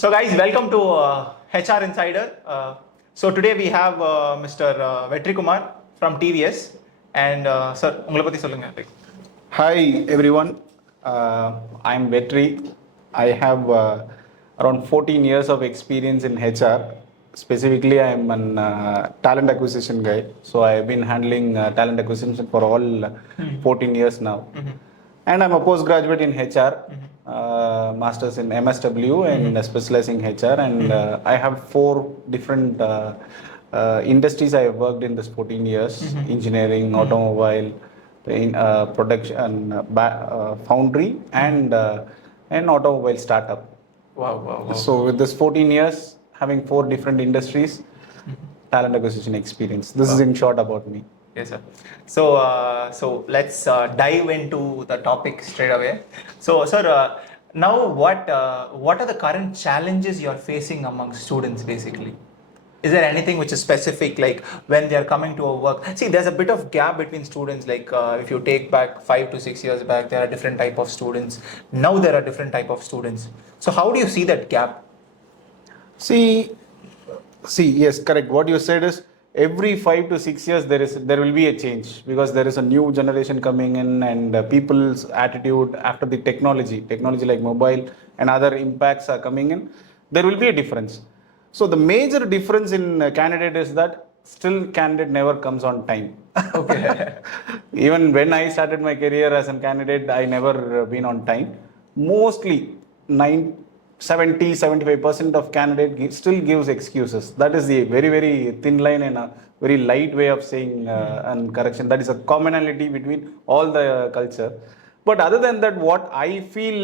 So guys, welcome to HR Insider. So today we have Mr. Vetrikumaran from TVS and sir, உங்களை பத்தி சொல்லுங்க. Hi everyone, I'm Vetri. I have around 14 years of experience in HR. Specifically, I'm a talent acquisition guy. So I've been handling talent acquisition for all 14 years now. And I'm a postgraduate in HR, masters in MSW and specializing HR. And I have 4 different industries I have worked in this 14 years: engineering, automobile, in production, foundry, and automobile startup. Wow. So with this 14 years, having 4 different industries, talent acquisition experience. This is in short about me. Yes, sir. So let's dive into the topic straight away. So, sir, now what are the current challenges you are facing among students, basically? Is there anything which is specific, like when they are coming to a work? See, there's a bit of gap between students. Like if you take back 5 to 6 years back, there are different type of students. Now there are different type of students. So how do you see that gap? See, yes, correct. What you said is every 5 to 6 years there will be a change because there is a new generation coming in, and people's attitude after the technology like mobile and other impacts are coming in. There will be a difference. So the major difference in candidate is that still candidate never comes on time. Okay. Even when I started my career as a candidate, I never been on time. Mostly 70-75% of candidate still gives excuses. That is the very, very thin line and a very light way of saying and correction. That is a commonality between all the culture. But other than that, what I feel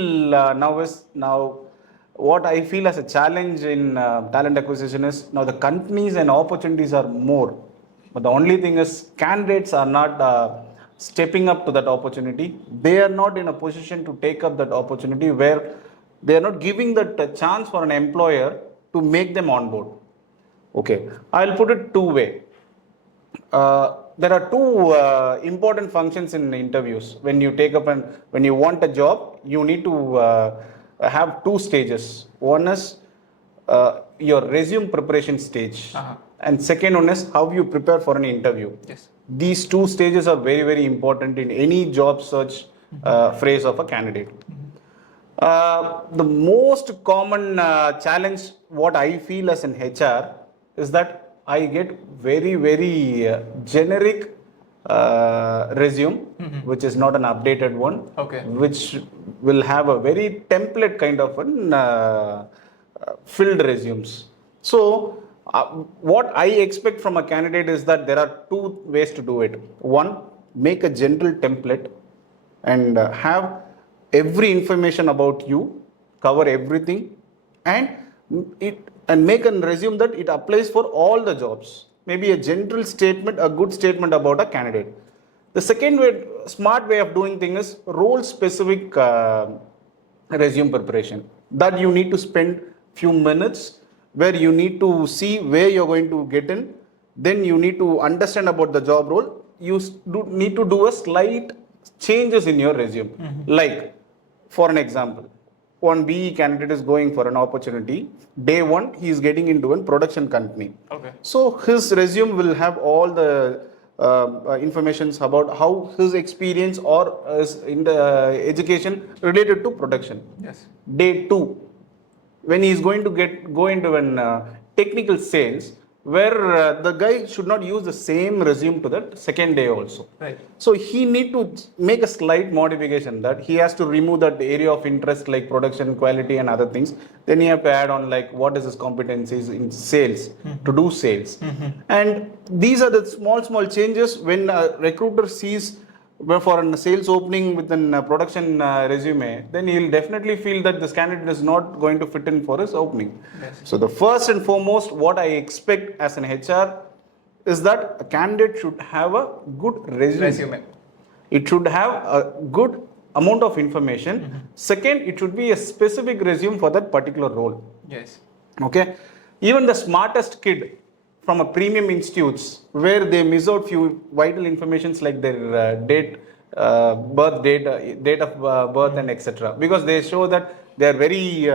what I feel as a challenge in talent acquisition is now the companies and opportunities are more. But the only thing is candidates are not stepping up to that opportunity. They are not in a position to take up that opportunity where they are not giving that chance for an employer to make them on board. Okay, I'll put it 2 ways. There are 2 important functions in interviews. When you take up when you want a job, you need to have 2 stages. One is your resume preparation stage, and second one is how you prepare for an interview. Yes. These 2 stages are very, very important in any job search phase of a candidate. The most common challenge what I feel as an HR is that I get very, very generic resume, which is not an updated one, Okay. which will have a very template kind of an filled resumes. So what I expect from a candidate is that there are 2 ways to do it. One, make a general template and have every information about you, cover everything, and make a resume that it applies for all the jobs. Maybe a general statement, a good statement about a candidate. The second way, smart way of doing things is role specific resume preparation. That you need to spend few minutes where you need to see where you're going to get in. Then you need to understand about the job role. You need to do a slight changes in your resume. Like, for an example, one BE candidate is going for an opportunity. Day 1, he is getting into a production company. Okay. So his resume will have all the informations about how his experience or his in the education related to production. Yes. Day 2, when he is going to go into an technical sales, where the guy should not use the same resume to that second day also. Right. So he need to make a slight modification that he has to remove that area of interest like production, quality and other things. Then he have to add on like what is his competencies in sales, to do sales. And these are the small changes when a recruiter sees for a sales opening with a production resume, then he'll definitely feel that this candidate is not going to fit in for his opening. Yes. So the first and foremost, what I expect as an HR is that a candidate should have a good resume. It should have a good amount of information. Second, it should be a specific resume for that particular role. Yes. Okay. Even the smartest kid from a premium institutes where they miss out few vital informations like their date of birth and etc. Because they show that they are very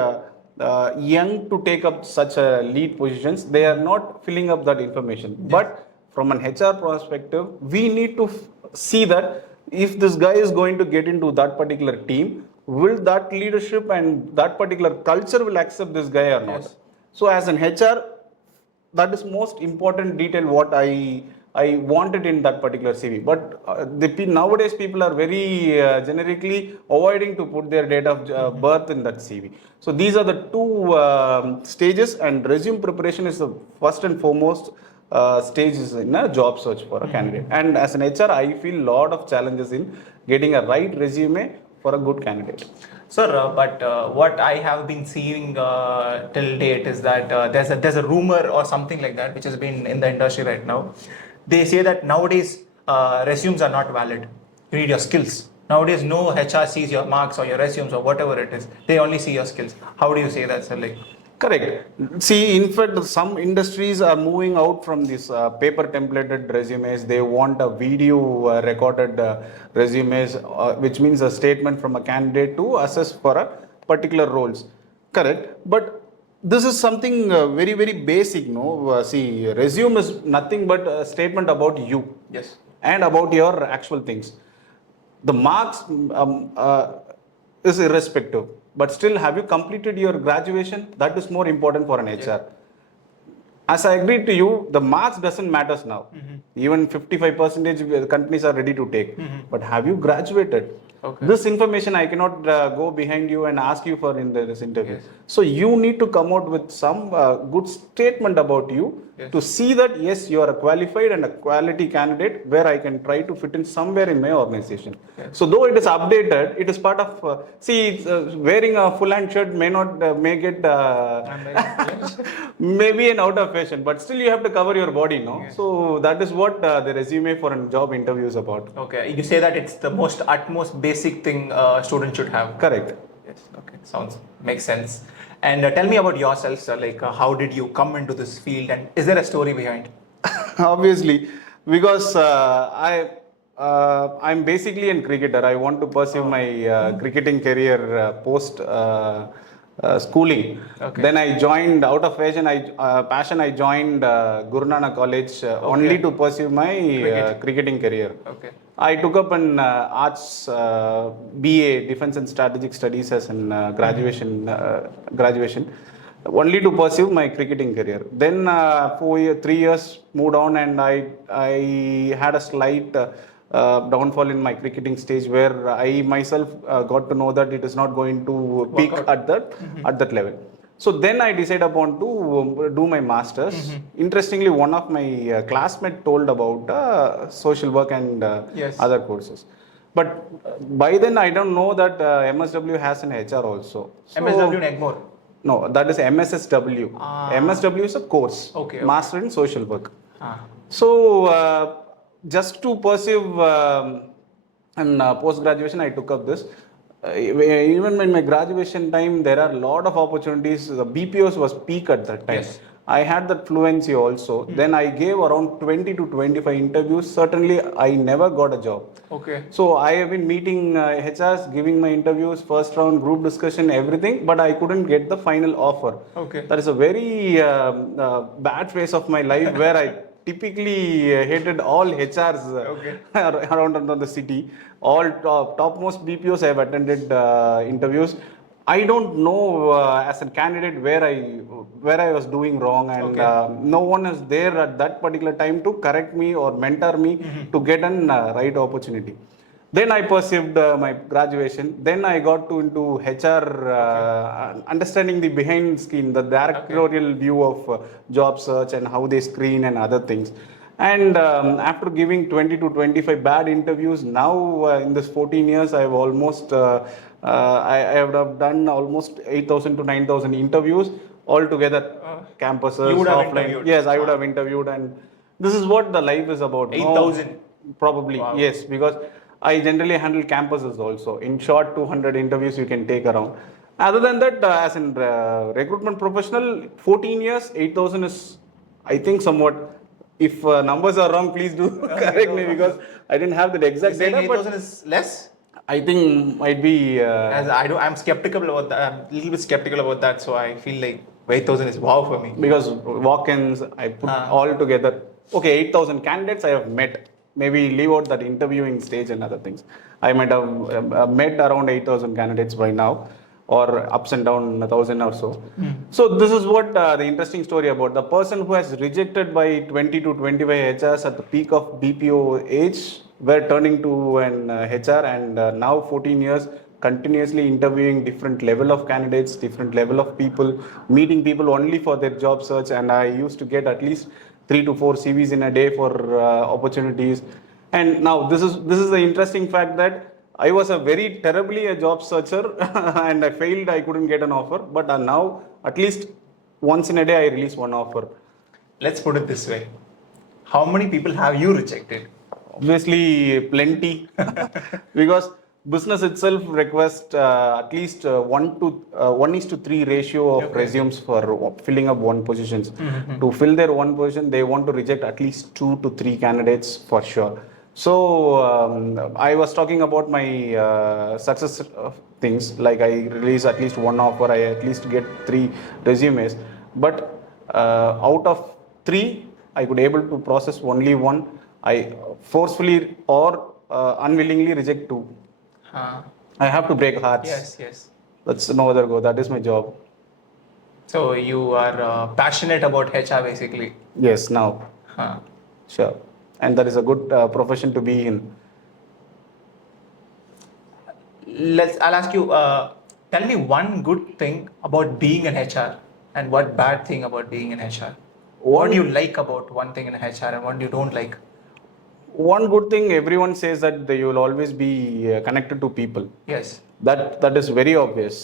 young to take up such a lead positions, they are not filling up that information. Yes. But from an HR perspective, we need to see that if this guy is going to get into that particular team, will that leadership and that particular culture will accept this guy or not? Yes. So as an HR, that is most important detail what I wanted in that particular CV. But nowadays people are very generically avoiding to put their date of birth in that CV. So these are the two stages, and resume preparation is the first and foremost stages in a job search for a candidate. And as an HR, I feel a lot of challenges in getting a right resume for a good candidate. Sir, but what I have been seeing till date is that there's a rumor or something like that which has been in the industry right now. They say that nowadays resumes are not valid. You need your skills. Nowadays, no HR sees your marks or your resumes or whatever it is. They only see your skills. How do you say that, sir? Like, correct. See, in fact, some industries are moving out from these paper templated resumes. They want a video recorded resumes, which means a statement from a candidate to assess for a particular roles. Correct. But this is something very, very basic, no? See, resume is nothing but a statement about you. Yes. And about your actual things. The marks is irrespective. But still, have you completed your graduation? That is more important for an HR. Yeah. As I agreed to you, the marks doesn't matter now. Even 55% companies are ready to take. But have you graduated? Okay. This information I cannot go behind you and ask you for in this interview. Yes. So you need to come out with some good statement about you to see that yes, you are a qualified and a quality candidate where I can try to fit in somewhere in my organization. Yes. So though it is updated, it is part of wearing a full hand shirt may not make it maybe an out of fashion, but still you have to cover your body, no? Yes. So that is what the resume for a job interview is about. Okay, you say that it's the utmost basic thing a student should have. Correct. Yes. Okay. Makes sense. And tell me about yourself, sir. Like, how did you come into this field, and is there a story behind? Obviously, because I'm basically a cricketer. I want to pursue my cricketing career post schooling. Okay. Then I joined out of passion. I joined Guru Nanak College only to pursue my cricketing career. Okay. I took up an arts BA, Defense and Strategic Studies as an graduation only to pursue my cricketing career. Then 3 years moved on, and I had a slight downfall in my cricketing stage where I myself got to know that it is not going to peak at that level. So then I decided upon to do my masters. Interestingly, one of my classmates told about social work and other courses. But by then I don't know that MSW has an HR also. So, MSW in Egmore? No, that is MSSW. MSW is a course, Master in Social Work. So just to pursue and post-graduation, I took up this. Even in my graduation time, there are a lot of opportunities. The BPOs was peak at that time. Yes. I had that fluency also. Then I gave around 20 to 25 interviews. Certainly, I never got a job. Okay. So I have been meeting HRs, giving my interviews, first round, group discussion, everything, but I couldn't get the final offer. Okay. That is a very bad phase of my life where I typically hated all HRs around the city. All topmost BPOs I have attended interviews. I don't know as a candidate where I was doing wrong, and no one is there at that particular time to correct me or mentor me to get an right opportunity. Then I pursued my graduation. Then I got into HR, understanding the behind scene, the directorial view of job search and how they screen and other things. And after giving 20 to 25 bad interviews, now in this 14 years, I have almost, I would have done almost 8,000 to 9,000 interviews altogether, campuses, you would have offline. Interviewed. Yes, I would have interviewed, and this is what the life is about. 8,000? Probably, wow. Yes, because I generally handle campuses also. In short, 200 interviews you can take around. Other than that, as in recruitment professional, 14 years, 8,000 is, I think, somewhat. If numbers are wrong, please do correct me, because I didn't have the exact data. 8,000 is less? I think might be As I'm skeptical about that. I'm a little bit skeptical about that. So I feel like 8,000 is wow for me. because walk-ins I put all together. Okay, 8,000 candidates I have met. Maybe leave out that interviewing stage and other things. I might have met around 8,000 candidates by now, or ups and down 1,000 or so. So this is what the interesting story about the person who has rejected by 20 to 25 HRs at the peak of BPO age were turning to an HR, and now 14 years continuously interviewing different level of candidates, different level of people, meeting people only for their job search. And I used to get at least 3 to 4 CVs in a day for opportunities. And now this is the interesting fact that I was a very terribly a job searcher and I failed. I couldn't get an offer. But now at least once in a day I release one offer. Let's put it this way. How many people have you rejected? Obviously plenty because business itself requests at least 1:3 ratio of resumes for filling up one positions. To fill their one position, they want to reject at least 2 to 3 candidates for sure. So I was talking about my success things, like I release at least one offer, I at least get 3 resumes, but out of 3 I could able to process only one. I forcefully or unwillingly reject 2. I have to break hearts. Yes. That's no other go. That is my job. So you are passionate about HR basically. Yes, now. Sure. And that is a good profession to be in. I'll ask you, tell me one good thing about being an HR and what bad thing about being an HR. What do you like about one thing in HR and what you don't like? One good thing, everyone says that you will always be connected to people. Yes. That is very obvious.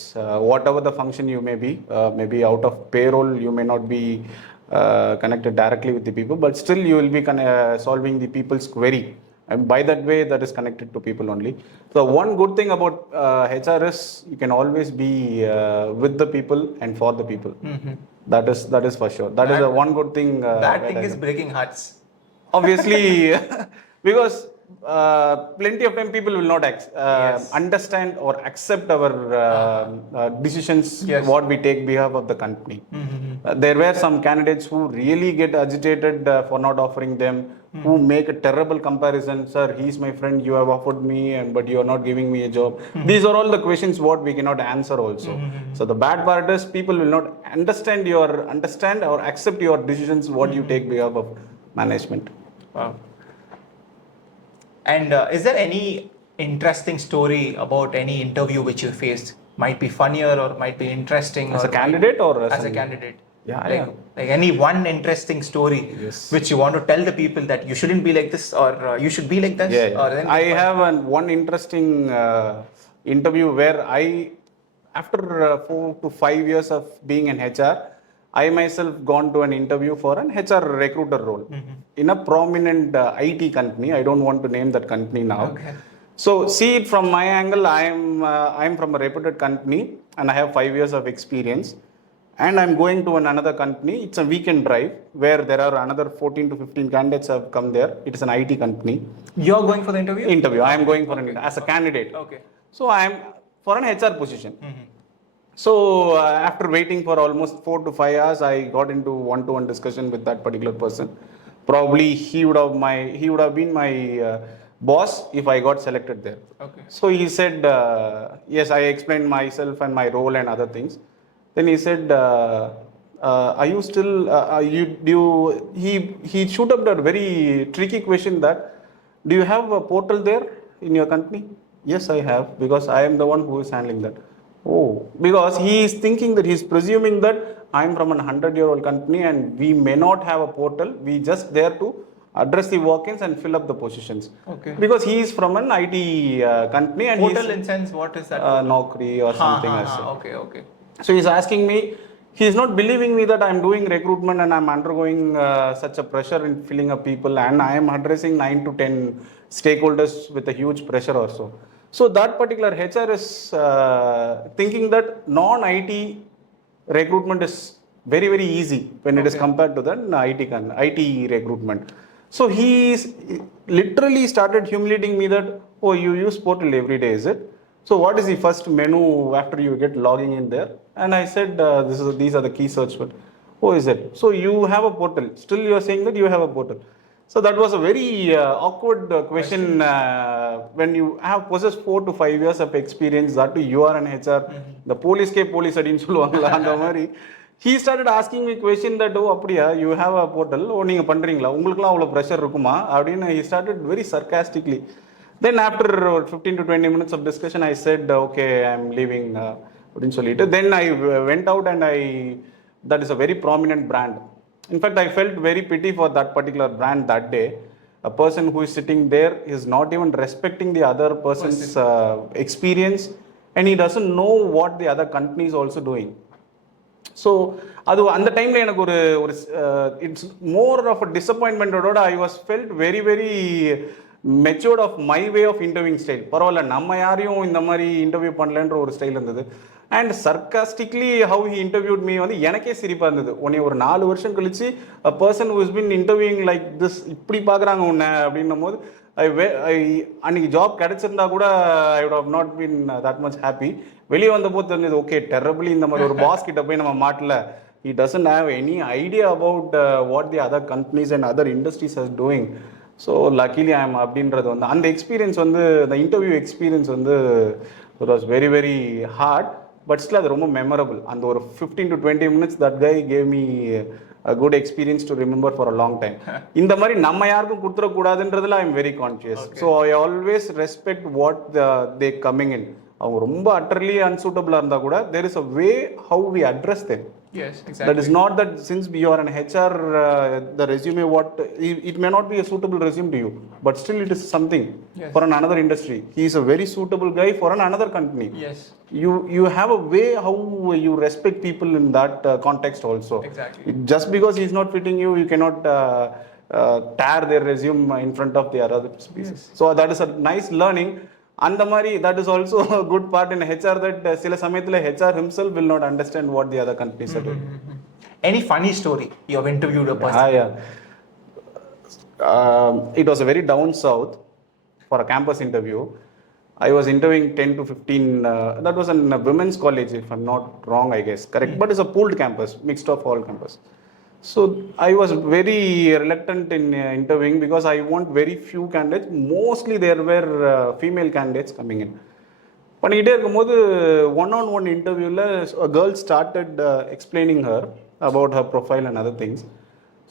Whatever the function you may be, maybe out of payroll, you may not be connected directly with the people, but still you will be solving the people's query. And by that way, that is connected to people only. So one good thing about HR is you can always be with the people and for the people. That is for sure. That is the one good thing. Bad thing is breaking hearts. Obviously, because plenty of time people will not understand or accept our decisions, what we take behalf of the company. There were some candidates who really get agitated for not offering them, who make a terrible comparison. Sir, he's my friend, you have offered me, but you are not giving me a job. These are all the questions what we cannot answer also. So the bad part is people will not understand or accept your decisions, what you take behalf of management. Wow. And is there any interesting story about any interview which you faced? Might be funnier or might be interesting. As a candidate or as a candidate? Yeah, like any one interesting story which you want to tell the people that you shouldn't be like this or you should be like this. Yeah. Or I have one interesting interview where after 4 to 5 years of being in HR, I myself gone to an interview for an HR recruiter role in a prominent IT company. I don't want to name that company now. Okay. So see it from my angle. I'm from a reputed company and I have 5 years of experience. And I'm going to another company. It's a weekend drive where there are another 14 to 15 candidates have come there. It is an IT company. You're going for the interview? Interview. I am going for as a candidate. Okay. So I am for an HR position. So after waiting for almost 4 to 5 hours, I got into one-to-one discussion with that particular person. Probably he would have been my boss if I got selected there. Okay. So he said, yes, I explained myself and my role and other things. Then he said, are you still, he shoot up that very tricky question that, do you have a portal there in your company? Yes, I have, because I am the one who is handling that. Oh, because he is thinking that he's presuming that I'm from a 100-year-old company and we may not have a portal. We just there to address the walk-ins and fill up the positions. Okay. Because he is from an IT company and portal in sense, what is that? Naukri or something like that. Okay. So he's asking me, he's not believing me that I'm doing recruitment and I'm undergoing such a pressure in filling up people and I am addressing 9 to 10 stakeholders with a huge pressure also. So that particular HR is thinking that non-IT recruitment is very, very easy when it is compared to the IT recruitment. So he literally started humiliating me that oh, you use portal every day, is it? So what is the first menu after you get logging in there? And I said, these are the key search words. Oh, is it? So you have a portal. Still you are saying that you have a portal. So that was a very awkward question when you have possessed 4 to 5 years of experience, that too you are an HR, the police ke police adin சொல்லுவாங்களா அந்த மாதிரி. He started asking me question that, oh அப்படியா, you have a portal, oh நீங்க பண்றீங்களா, உங்களுக்குலாம் அவ்வளோ ப்ரெஷர் இருக்குமா அப்படின்னு. He started very sarcastically. Then after 15 to 20 minutes of discussion, I said, okay, I'm leaving அப்படின்னு சொல்லிட்டு. Then I went out and that is a very prominent brand. In fact, I felt very pity for that particular brand that day. A person who is sitting there is not even respecting the other person's experience, and he doesn't know what the other company is also doing. So அது அந்த டைமில் எனக்கு ஒரு it's more of a டிசப்பாயின்மெண்டோட I was felt very very matured of my way of interviewing style. பரவாயில்ல, நம்ம யாரையும் இந்த மாதிரி இன்டர்வியூ பண்ணலன்ற ஒரு ஸ்டைல் இருந்தது. And sarcastically how he interviewed me வந்து எனக்கே சிரிப்பாக இருந்தது. உன்னை ஒரு 4 வருஷம் கழிச்சு a person who is been interviewing like this இப்படி பார்க்குறாங்க உன்னை அப்படின்னும் போது அன்னைக்கு ஜாப் கிடைச்சிருந்தா கூட I would have not been that much happy. வெளியே வந்தபோது தெரிஞ்சது, ஓகே டெரபிளி இந்த மாதிரி ஒரு பாஸ் கிட்ட போய் நம்ம மாட்டல. He doesn't have any idea about what the other companies and other industries are doing. So luckily I am அப்படின்றது வந்து அந்த எக்ஸ்பீரியன்ஸ் வந்து the interview experience வந்து it was very very hard, but still அது ரொம்ப மெமரபிள். அந்த ஒரு 15 to 20 minutes that guy gave me a good experience to remember for a long time. இந்த மாதிரி நம்ம யாருக்கும் கொடுத்துடக்கூடாதுன்றதுல I am very conscious. Okay. So I always respect what they coming in. அவங்க ரொம்ப utterly unsuitable இருந்தா கூட there is a way how we address them. Yes, exactly. That is not that since you are an HR, the resume it may not be a suitable resume to you, but still it is something. Yes. For another industry. He is a very suitable guy for another company. Yes. You have a way how you respect people in that context also. Exactly. Just because he is not fitting you, you cannot tear their resume in front of the other species. Yes. So that is a nice learning. அந்த மாதிரி that is also a good part in HR that சில சமயத்தில் HR himself will not understand what the other companies are doing. Any funny story you have interviewed a person? Yeah. It was a very down south for a campus interview. I was interviewing 10 to 15, that was in a women's college if I'm not wrong, I guess, correct, but it's a pooled campus, mixed of all campus. So I was very reluctant in interviewing because I want very few candidates. Mostly there were female candidates coming in. பண்ணிக்கிட்டே இருக்கும்போது one-on-one இன்டர்வியூவில் a girl started explaining her about her profile and other things.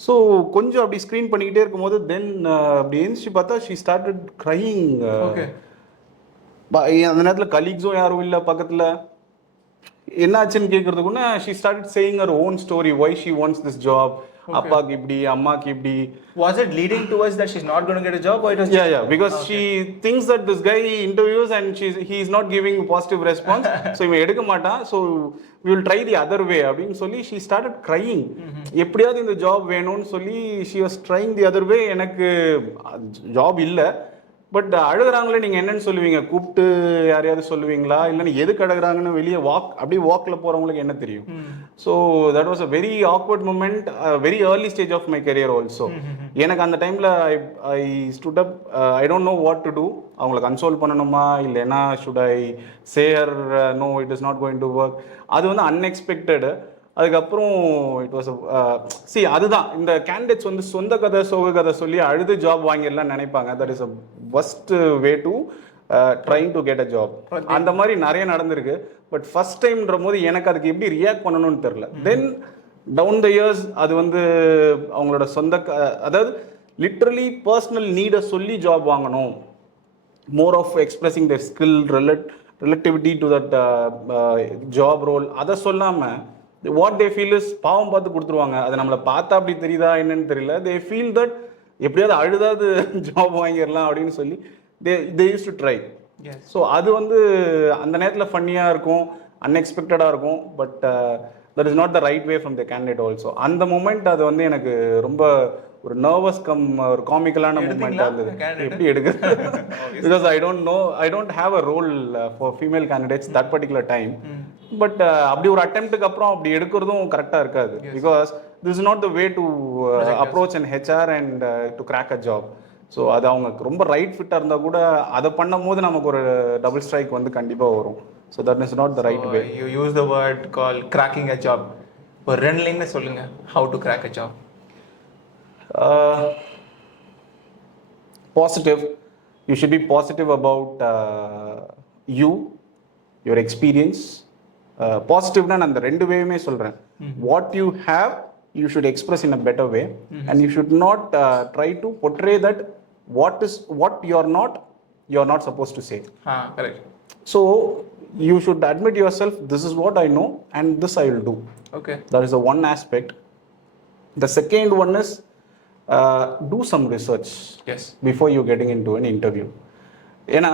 So கொஞ்சம் அப்படி ஸ்க்ரீன் பண்ணிக்கிட்டே இருக்கும்போது தென் அப்படி எழுந்துச்சு பார்த்தா she started crying. அந்த நேரத்தில் கலீக்ஸும் யாரும் இல்லை பக்கத்தில். என்னாச்சுன்னு கேட்கறதுக்குன்னா she started saying her own story, why she wants this job. அப்பாக்கு இப்படி, அம்மாக்கு இப்படி. Was it leading towards that she's not going to get a job, or it was yeah because she thinks that this guy interviews and he is not giving positive response. So இவன் எடுக்க மாட்டான், so we will try the other way அப்படின்னு சொல்லி she started crying. எப்படியாவது இந்த ஜாப் வேணும்னு சொல்லி she was trying the other way. எனக்கு ஜாப் இல்லை, பட் அழுகிறாங்களே நீங்கள் என்னன்னு சொல்லுவீங்க? கூப்பிட்டு யாரையாவது சொல்லுவீங்களா? இல்லைன்னா எதுக்கு அழுகிறாங்கன்னு வெளியே அப்படியே வாக்கில் போகிறவங்களுக்கு என்ன தெரியும்? So that was a very awkward moment, very early stage of my career also. எனக்கு அந்த டைமில் I stood up, I don't know what to do. அவங்களை கன்சோல் பண்ணணுமா இல்லைன்னா should I say no it is not going to work. அது வந்து அன்எக்ஸ்பெக்டடு. அதுக்கப்புறம் it was அதுதான் இந்த கேண்டிடேட்ஸ் வந்து சொந்த கதை சோக கதை சொல்லி அழுது ஜாப் வாங்கிடலாம் நினைப்பாங்க. That is a worst way to trying to get a job. அந்த மாதிரி நிறைய நடந்திருக்கு. பட் ஃபர்ஸ்ட் டைம்ன்ற போது எனக்கு அதுக்கு எப்படி ரியாக்ட் பண்ணணும்னு தெரியல. தென் டவுன் த இயர்ஸ் அது வந்து அவங்களோட சொந்த அதாவது லிட்ரலி பர்சனல் நீடை சொல்லி ஜாப் வாங்கணும், more of expressing the skill relativity to that job role, அதை சொல்லாமல் வாட் தே ஃபீல் இஸ் பாவம் பார்த்து கொடுத்துருவாங்க. அது நம்மளை பார்த்தா அப்படி தெரியுதா என்னன்னு தெரியல. தே ஃபீல் தட் எப்படியாவது அழுதாவது ஜாப் வாங்கிடலாம் அப்படின்னு சொல்லி they use to try. So அது வந்து அந்த நேரத்தில் ஃபன்னியாக இருக்கும், அன்எக்ஸ்பெக்டடாக இருக்கும். But that is not the right way from the candidate also. அந்த மூமெண்ட் அது வந்து எனக்கு ரொம்ப ஒரு நர்வஸ் ஒரு காமிக்கலான மூமெண்ட்டாக இருந்தது. எப்படி எடுக்கிறது? Because I don't have a role for female candidates that particular time. But அப்படி ஒரு அட்டெம்ப்ட்டுக்கு அப்புறம் அப்படி எடுக்கிறதும் கரெக்டாக இருக்காது. Because this is not the way to approach an HR and to crack a job. So அது அவங்க ரொம்ப ரைட் ஃபிட்டாக இருந்தால் கூட அதை பண்ணும் போது நமக்கு ஒரு டபுள் ஸ்ட்ரைக் வந்து கண்டிப்பாக வரும். So that is not the right way. You use the word call cracking அ ஜாப். ஒரு 2 லைன்ல சொல்லுங்க, how to crack a job. Positive. You should be positive about you, your experience. Positive நான் அந்த ரெண்டு வேயுமே சொல்கிறேன். What you have, you should express in a better way, and you should not try to portray that what you're not supposed to say. Correct. So you should admit yourself, this is what I know and this I will do. Okay. That is the one aspect. The second one is do some research. Yes. Before you getting into an interview. ஏன்னா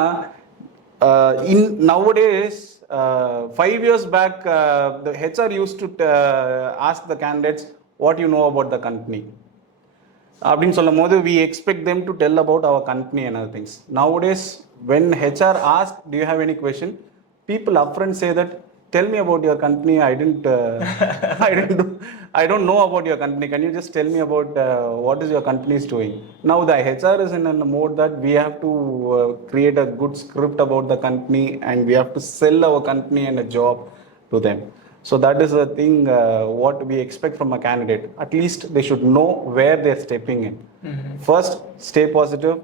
in nowadays 5 years back the HR used to ask the candidates what you know about the company. அப்படின்னு சொல்லும் போது we expect them to tell about our company and other things. Nowadays when HR asks, do you have any question, people upfront say that, tell me about your company. I don't know about your company. Can you just tell me about what is your company is doing? Now the HR is in a mode that we have to create a good script about the company and we have to sell our company and a job to them. So that is the thing what we expect from a candidate. At least they should know where they're stepping in. First, stay positive.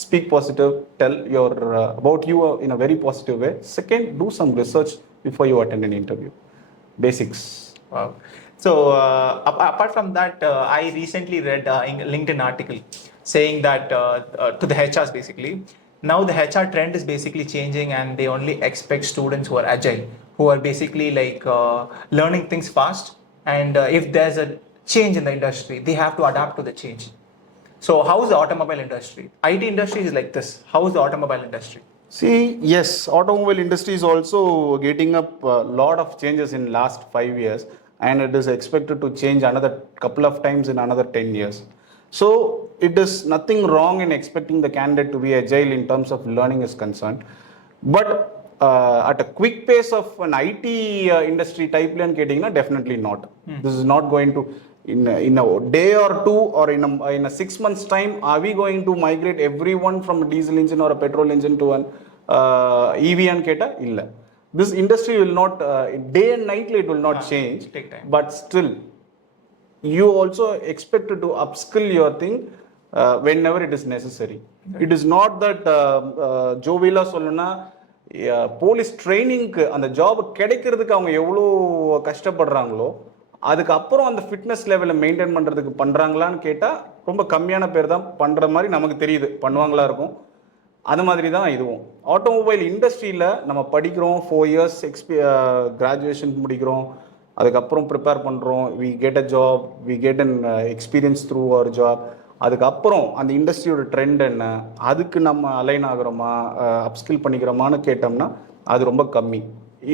Speak positive, tell your about you in a very positive way. Second, do some research before you attend an interview. Basics. Wow. So apart from that, I recently read a LinkedIn article saying that to the HRs basically, now the HR trend is basically changing and they only expect students who are agile, who are basically like learning things fast, and if there's a change in the industry, they have to adapt to the change. So how is the automobile industry? IT industry is like this. How is the automobile industry? See, yes, automobile industry is also getting up a lot of changes in last 5 years, and it is expected to change another couple of times in another 10 years. So it is nothing wrong in expecting the candidate to be agile in terms of learning is concerned. But at a quick pace of an IT industry type plan getting, definitely not. This is not going to, in a day or two or in a 6 months time, are we going to migrate everyone from a diesel engine or a petrol engine to an EV and keta? Illa. This industry will not, day and night it will not change. Take time. But still, you also expected to upskill your thing whenever it is necessary. It is not that ஜோவிலா சொல்லணும்னா போலீஸ் ட்ரைனிங்க்கு அந்த ஜாப் கிடைக்கிறதுக்கு அவங்க எவ்வளோ கஷ்டப்படுறாங்களோ அதுக்கப்புறம் அந்த ஃபிட்னஸ் லெவலை மெயின்டைன் பண்ணுறதுக்கு பண்ணுறாங்களான்னு கேட்டால் ரொம்ப கம்மியான பேர் தான் பண்ணுற மாதிரி நமக்கு தெரியுது, பண்ணுவாங்களா இருக்கும். அது மாதிரி தான் இதுவும். ஆட்டோமொபைல் இண்டஸ்ட்ரியில் நம்ம படிக்கிறோம், 4 years கிராஜுவேஷன் முடிக்கிறோம், அதுக்கப்புறம் ப்ரிப்பேர் பண்ணுறோம், we get a job, we get an experience through our job. அதுக்கப்புறம் அந்த இண்டஸ்ட்ரியோட ட்ரெண்ட் என்ன, அதுக்கு நம்ம அலைன் ஆகிறோமா, அப்ஸ்கில் பண்ணிக்கிறோமான்னு கேட்டோம்னா அது ரொம்ப கம்மி.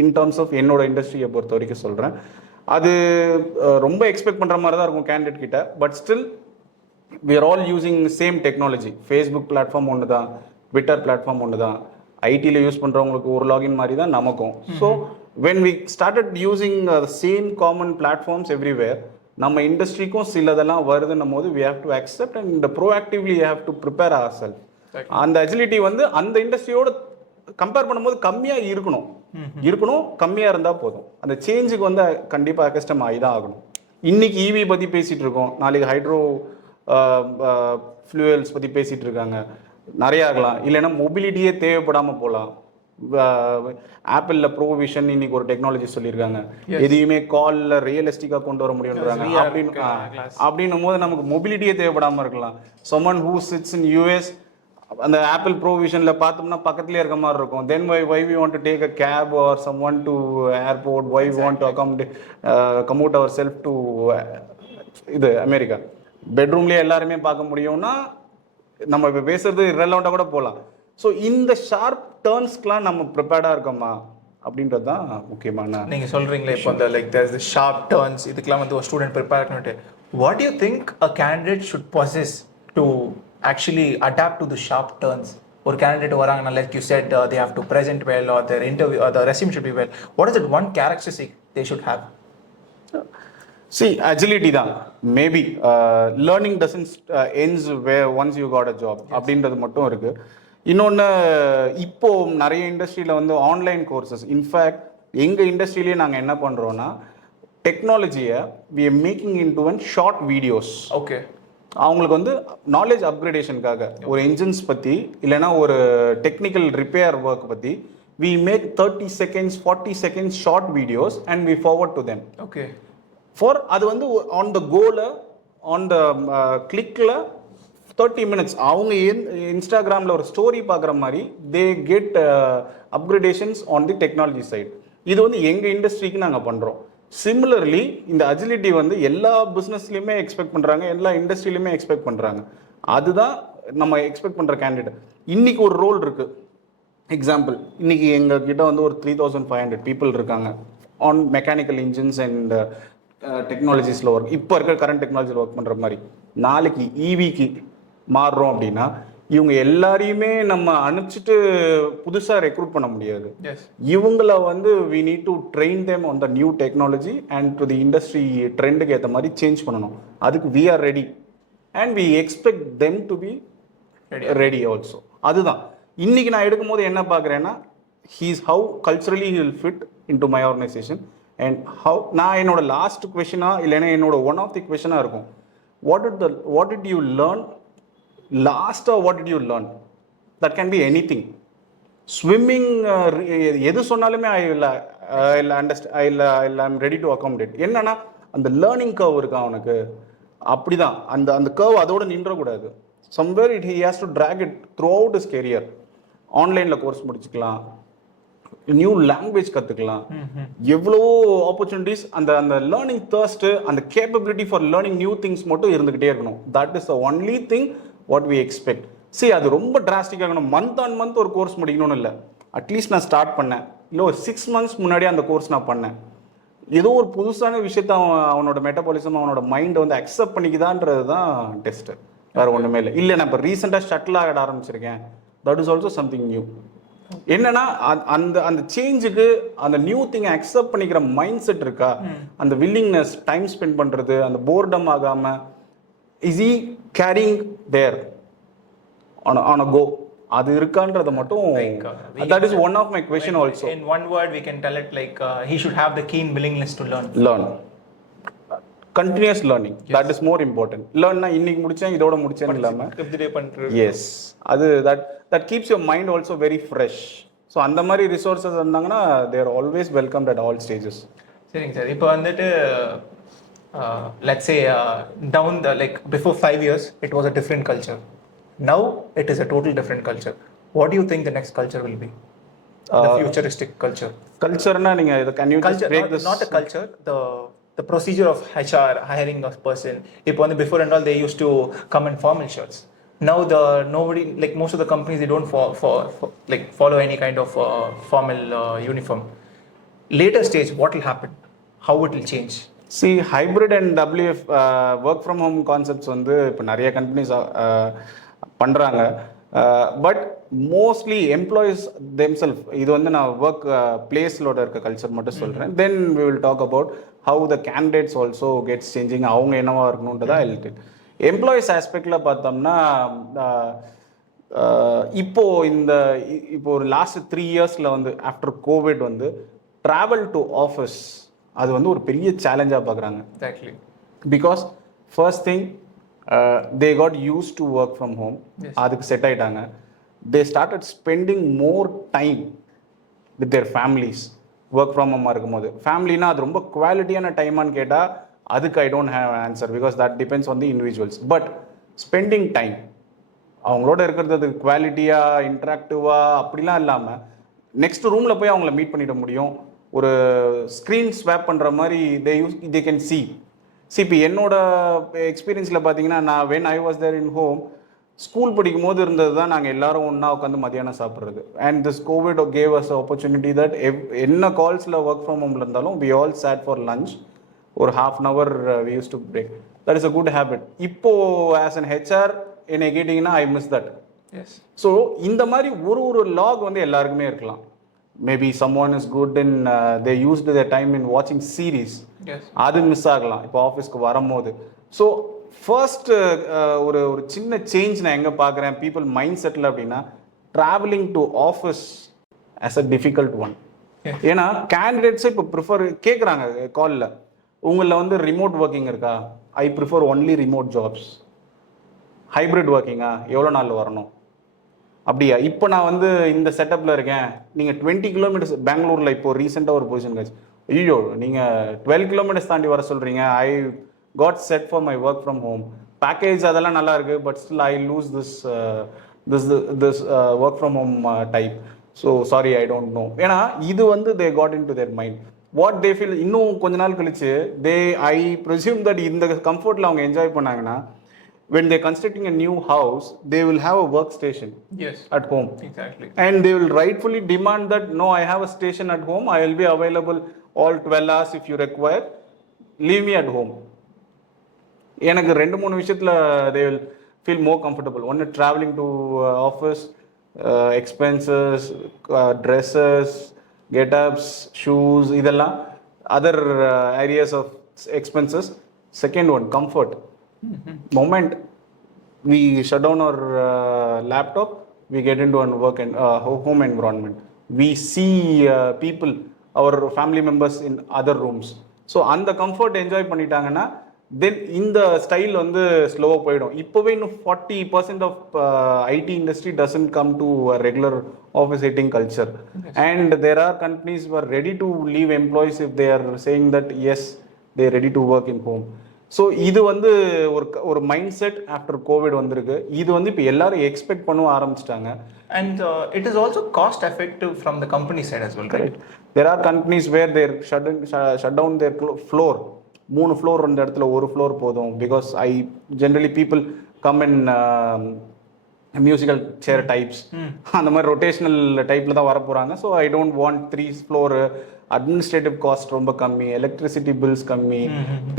இன் டர்ம்ஸ் ஆஃப் என்னோட இண்டஸ்ட்ரியை பொறுத்த வரைக்கும் சொல்கிறேன். அது ரொம்ப எக்ஸ்பெக்ட் பண்ணுற மாதிரி தான் இருக்கும் கேண்டிடேட் கிட்ட. But still we are all using same technology. Facebook platform ஒன்று தான், ட்விட்டர் பிளாட்ஃபார்ம் ஒன்று தான், ஐடியில் யூஸ் பண்ணுறவங்களுக்கு ஒரு லாகின் மாதிரி தான் நமக்கும். So when we started using the same common platforms everywhere, நம்ம இண்டஸ்ட்ரிக்கும் சிலதெல்லாம் வருதுன்னும் போது we have to accept and proactively we have to prepare ourselves. அந்த அஜிலிட்டி வந்து அந்த இண்டஸ்ட்ரியோட கம்பேர் பண்ணும்போது கம்மியாக இருக்கணும், கம்மியாக இருந்தால் போதும். அந்த சேஞ்சுக்கு வந்து கண்டிப்பாக கஷ்டம் ஆகி தான் ஆகணும். இன்னைக்கு ஈவி பற்றி பேசிகிட்டு இருக்கோம், நாளைக்கு ஹைட்ரோ ஃப்ளூயல்ஸ் பற்றி பேசிகிட்டு இருக்காங்க, நிறைய ஆகலாம். இல்லைன்னா மொபிலிட்டியே தேவைப்படாமல் போகலாம். ஆப்பிளில் ப்ரோவிஷன் இன்னைக்கு ஒரு டெக்னாலஜி சொல்லியிருக்காங்க, எதையுமே காலில் ரியலிஸ்டிக்காக கொண்டு வர முடியுன்றாங்க. அப்படின்னும் போது நமக்கு மொபிலிட்டியே தேவைப்படாமல் இருக்கலாம். someone who sits in US, அந்த ஆப்பிள் ப்ரோவிஷனில் பார்த்தோம்னா பக்கத்துலேயே இருக்க மாதிரி இருக்கும். தென் why we want to take a cab or someone to airport, why we want to commute ourselves to இது அமெரிக்கா. பெட்ரூம்லேயே எல்லாருமே பார்க்க முடியும்னா நம்ம இப்போ பேசுறது ரெலவெண்ட்டாக கூட போகலாம். ஸோ இந்த ஷார்ப் டேர்ன்ஸ்க்குலாம் நம்ம ப்ரிப்பேர்டாக இருக்கோமா அப்படின்றது தான் முக்கியமான. நீங்கள் சொல்கிறீங்களே இப்போ அந்த like there's the sharp turns, இதுக்கெல்லாம் வந்து ஒரு ஸ்டூடெண்ட் ப்ரிப்பேர் ஆகணும்ட்டு. What you think a candidate should possess to actually adapt to the sharp turns? ஒரு கேண்டிடேட் வராங்கன்னா, like you said, they have to present well or their interview or the resume should be well. What is that one characteristic they should have? See, agility தான் maybe learning doesn't ends where once you got a job அப்படின்றது மட்டும் இருக்கு. இன்னொன்று இப்போ நிறைய இண்டஸ்ட்ரியில் வந்து online courses, in fact எங்கள் இண்டஸ்ட்ரியிலேயே நாங்கள் என்ன பண்ணுறோன்னா டெக்னாலஜியை we are making into one short videos. Okay, அவங்களுக்கு வந்து நாலேஜ் அப்கிரேடேஷனுக்காக ஒரு என்ஜின்ஸ் பற்றி இல்லைன்னா ஒரு டெக்னிக்கல் ரிப்பேர் ஒர்க் பற்றி we make 30 seconds 40 seconds short videos and we forward to them. Okay, for அது வந்து ஆன் த கோல ஆன் த கிளிக்கில் 30 minutes அவங்க இன்ஸ்டாகிராமில் ஒரு ஸ்டோரி பார்க்குற மாதிரி they get upgradations on the technology side. இது வந்து எங்கள் இண்டஸ்ட்ரிக்கு நாங்கள் பண்ணுறோம். சிமிலர்லி இந்த அஜிலிட்டி வந்து எல்லா பிஸ்னஸ்லையுமே எக்ஸ்பெக்ட் பண்ணுறாங்க, எல்லா இண்டஸ்ட்ரியிலுமே எக்ஸ்பெக்ட் பண்ணுறாங்க. அதுதான் நம்ம எக்ஸ்பெக்ட் பண்ணுற கேண்டிடேட். இன்னைக்கு ஒரு ரோல் இருக்குது. எக்ஸாம்பிள், இன்னைக்கு எங்கள் கிட்ட வந்து ஒரு 3500 பீப்புள் இருக்காங்க ஆன் மெக்கானிக்கல் இன்ஜின்ஸ் அண்ட் டெக்னாலஜிஸில் ஒர்க், இப்போ இருக்கிற கரண்ட் டெக்னாலஜியில் ஒர்க் பண்ணுற மாதிரி. நாளைக்கு ஈவிக்கு மாறுறோம் அப்படின்னா இவங்க எல்லாரையுமே நம்ம அனுப்பிச்சிட்டு புதுசாக ரெக்ரூட் பண்ண முடியாது. இவங்கள வந்து we need to train them on the new technology and to the industry ட்ரெண்டுக்கு ஏற்ற மாதிரி சேஞ்ச் பண்ணணும். அதுக்கு we are ready and we expect them to be ready also. அதுதான் இன்னைக்கு நான் எடுக்கும் போது என்ன பார்க்குறேன்னா he's how culturally he will fit into my organization and how. நான் என்னோட லாஸ்ட் கொஷனாக இல்லைன்னா என்னோட ஒன் ஆஃப் தி கொஷனாக இருக்கும், what did you learn last or what did you learn? That can be anything. Swimming எது சொன்னாலுமே I'm ready to accommodate. என்னன்னா அந்த லேர்னிங் கர்வ் இருக்கா அவனுக்கு, அப்படிதான் அந்த கர்வ் அதோட நின்றக்கூடாது. somewhere he has to drag it throughout his career. ஆன்லைனில் கோர்ஸ் முடிச்சுக்கலாம், நியூ லாங்குவேஜ் கற்றுக்கலாம், எவ்வளோ ஆப்பர்ச்சுனிட்டிஸ். அந்த லேர்னிங் தர்ஸ்ட், அந்த capability for learning new things மட்டும் இருந்துகிட்டே இருக்கணும். That is the only thing what we expect. See, அது ரொம்ப டிராஸ்டிக்காக இருக்கணும். மந்த் ஆன் மந்த் ஒரு கோர்ஸ் முடிக்கணும்னு இல்லை. அட்லீஸ்ட் நான் ஸ்டார்ட் பண்ணேன், இல்லை ஒரு 6 months முன்னாடியே அந்த கோர்ஸ் நான் பண்ணேன். ஏதோ ஒரு புதுசான விஷயத்த அவனோட மெட்டபாலிசம், அவனோட மைண்டை வந்து அக்செப்ட் பண்ணிக்குதான்றது தான் டெஸ்ட்டு, வேறு ஒன்றுமே இல்லை. இல்லை நான் இப்போ ரீசெண்டாக ஷட்டில் ஆட ஆரம்பிச்சிருக்கேன், that is also something new. என்னன்னா அந்த சேஞ்சுக்கு அந்த நியூ திங்கை அக்செப்ட் பண்ணிக்கிற மைண்ட் செட் இருக்கா, அந்த வில்லிங்னஸ், டைம் ஸ்பெண்ட் பண்றது, அந்த போர்டம் ஆகாம is he carrying there on a go, அது இருக்கான்றத மட்டும். That is one of my question also. In one word we can tell it like he should have the keen willingness to learn. Continuous learning. Yes. That is more important. Learn-na இன்னைக்கு முடிச்சேன் இதோட முடிச்சேன்னு இல்லாம everyday பண்றது. Yes, அது that keeps your mind also very fresh. So அந்த மாதிரி ரிசோர்சஸ் இருந்தாங்கன்னா they are always welcomed at all stages. சரிங்க சார், இப்போ வந்துட்டு let's say down the like before 5 years it was a different culture. Now it is a total different culture. What do you think the next culture will be? The futuristic culture. Culture-na நீங்க இத can you culture, just break this? Not the culture, the procedure of HR hiring a person. If on the before and all they used to come in formal shirts. Now nobody, like most of the companies, they don't like follow any kind of formal uniform. Later stage, what will happen? How it will change? See, hybrid and WF work from home concepts வந்து இப்போ நிறைய கம்பெனிஸ் பண்றாங்க. But mostly employees themself, இது வந்து நான் ஒர்க் பிளேஸ்லோட இருக்க culture மட்டும் சொல்கிறேன். Then we will talk about how the candidates also gets changing, அவங்க என்னவா இருக்கணுன்றதா எழுதிட்டு. எம்ப்ளாயிஸ் ஆஸ்பெக்டில் பார்த்தோம்னா இப்போ ஒரு லாஸ்ட் 3 yearsல வந்து ஆஃப்டர் கோவிட் வந்து ட்ராவல் டு ஆஃபீஸ் அது வந்து ஒரு பெரிய சேலஞ்சாக பார்க்குறாங்க. Exactly. Because first thing they got used to work from home. அதுக்கு செட் ஆயிட்டாங்க. they started spending more time with their families. work from home இருக்கும்போது ஃபேமிலினா அது ரொம்ப குவாலிட்டியான டைமான்னு கேட்டால் அதுக்கு I don't have an answer because that depends on the individuals. but spending time அவங்களோட இருக்கிறது அது குவாலிட்டியாக இன்ட்ராக்டிவாக அப்படிலாம் இல்லாமல் நெக்ஸ்ட் ரூமில் போய் அவங்கள மீட் பண்ணிட முடியும். ஒரு ஸ்க்ரீன் ஸ்வாப் பண்ணுற மாதிரி they can see. இப்போ என்னோட எக்ஸ்பீரியன்ஸில் பார்த்தீங்கன்னா நான் when I was there in home, school படிக்கும் போது இருந்தது தான் நாங்கள் எல்லாரும் ஒன்றா உட்காந்து மதியானம் சாப்பிட்றது. And this Covid gave us an opportunity that என்ன கால்ஸில் ஒர்க் ஃப்ரம் ஹோமில் இருந்தாலும் we all sat for lunch. ஒரு half an hour we used to break. That is a good habit. இப்போ as an HR என்னை கேட்டிங்கன்னா I miss that. Yes. So இந்த மாதிரி ஒரு லாக் வந்து எல்லாருக்குமே இருக்கலாம். Maybe someone is good in they used their time in watching series. Yes. அது மிஸ் ஆகலாம் இப்போ ஆஃபீஸ்க்கு வரும்போது. ஸோ ஃபர்ஸ்ட் ஒரு ஒரு சின்ன சேஞ்ச் நான் எங்கே பார்க்குறேன் பீப்புள் மைண்ட் செட்டில் அப்படின்னா travelling to office as a difficult one. ஏன்னா கேண்டிடேட்ஸை இப்போ ப்ரிஃபர் கேட்குறாங்க காலில், உங்களில் வந்து ரிமோட் ஒர்க்கிங் இருக்கா? I prefer only remote jobs. Hybrid ஒர்க்கிங்கா? எவ்வளோ நாள் வரணும்? அப்படியா? இப்போ நான் வந்து இந்த செட்டப்பில் இருக்கேன். நீங்கள் 20 கிலோமீட்டர்ஸ் பெங்களூரில் இப்போ ரீசெண்டாக ஒரு பொசிஷன் கிடச்சி, ஐயோ நீங்கள் 12 கிலோமீட்டர்ஸ் தாண்டி வர சொல்கிறீங்க. I got set for my work from home. Package அதெல்லாம் நல்லா இருக்குது, but still I loose this work from home type. So sorry, I don't no. ஏன்னா இது வந்து they got in to their mind what they feel. இன்னும் கொஞ்ச நாள் கழிச்சு ஐ ப்ரிசியூம் தட் இந்த கம்ஃபர்ட்டில் அவங்க என்ஜாய் பண்ணாங்கன்னா, when they're constructing a new house, they will have a workstation. Yes. At home. Exactly. And they will rightfully demand that, no, I have a station at home. I will be available all 12 hours if you require. Leave me at home. எனக்கு 2-3 விஷயத்தில் they will feel more comfortable. One, traveling to office, expenses, dresses, get-ups, shoes, இதெல்லாம் other areas of expenses. Second one, comfort. Moment we shut down our laptop, we get into a work and home environment. We see people, our family members in other rooms. So அந்த comfort enjoy பண்ணிட்டாங்கன்னா தென் இந்த ஸ்டைல் வந்து ஸ்லோவாக போயிடும். இப்போவே இன்னும் 40% of IT industry doesn't come to regular office hitting culture. And there are companies are ready to leave employees if they are saying that yes they ready to work in home. So இது வந்து ஒரு mind set after Covid வந்திருக்கு. இது வந்து இப்போ எல்லாரும் எக்ஸ்பெக்ட் பண்ண ஆரம்பிச்சிட்டாங்க. And it is also cost effective from the company side as well, right? There are companies where they shut down their floor. 3 floor இருந்த இடத்துல 1 floor போதும். Because generally people come in musical chair types, அந்த மாதிரி ரொட்டேஷனல் டைப்பில் தான் வர போகிறாங்க. So I don't want 3 floor. Administrative cost ரொம்ப கம்மி, எலக்ட்ரிசிட்டி பில்ஸ் கம்மி,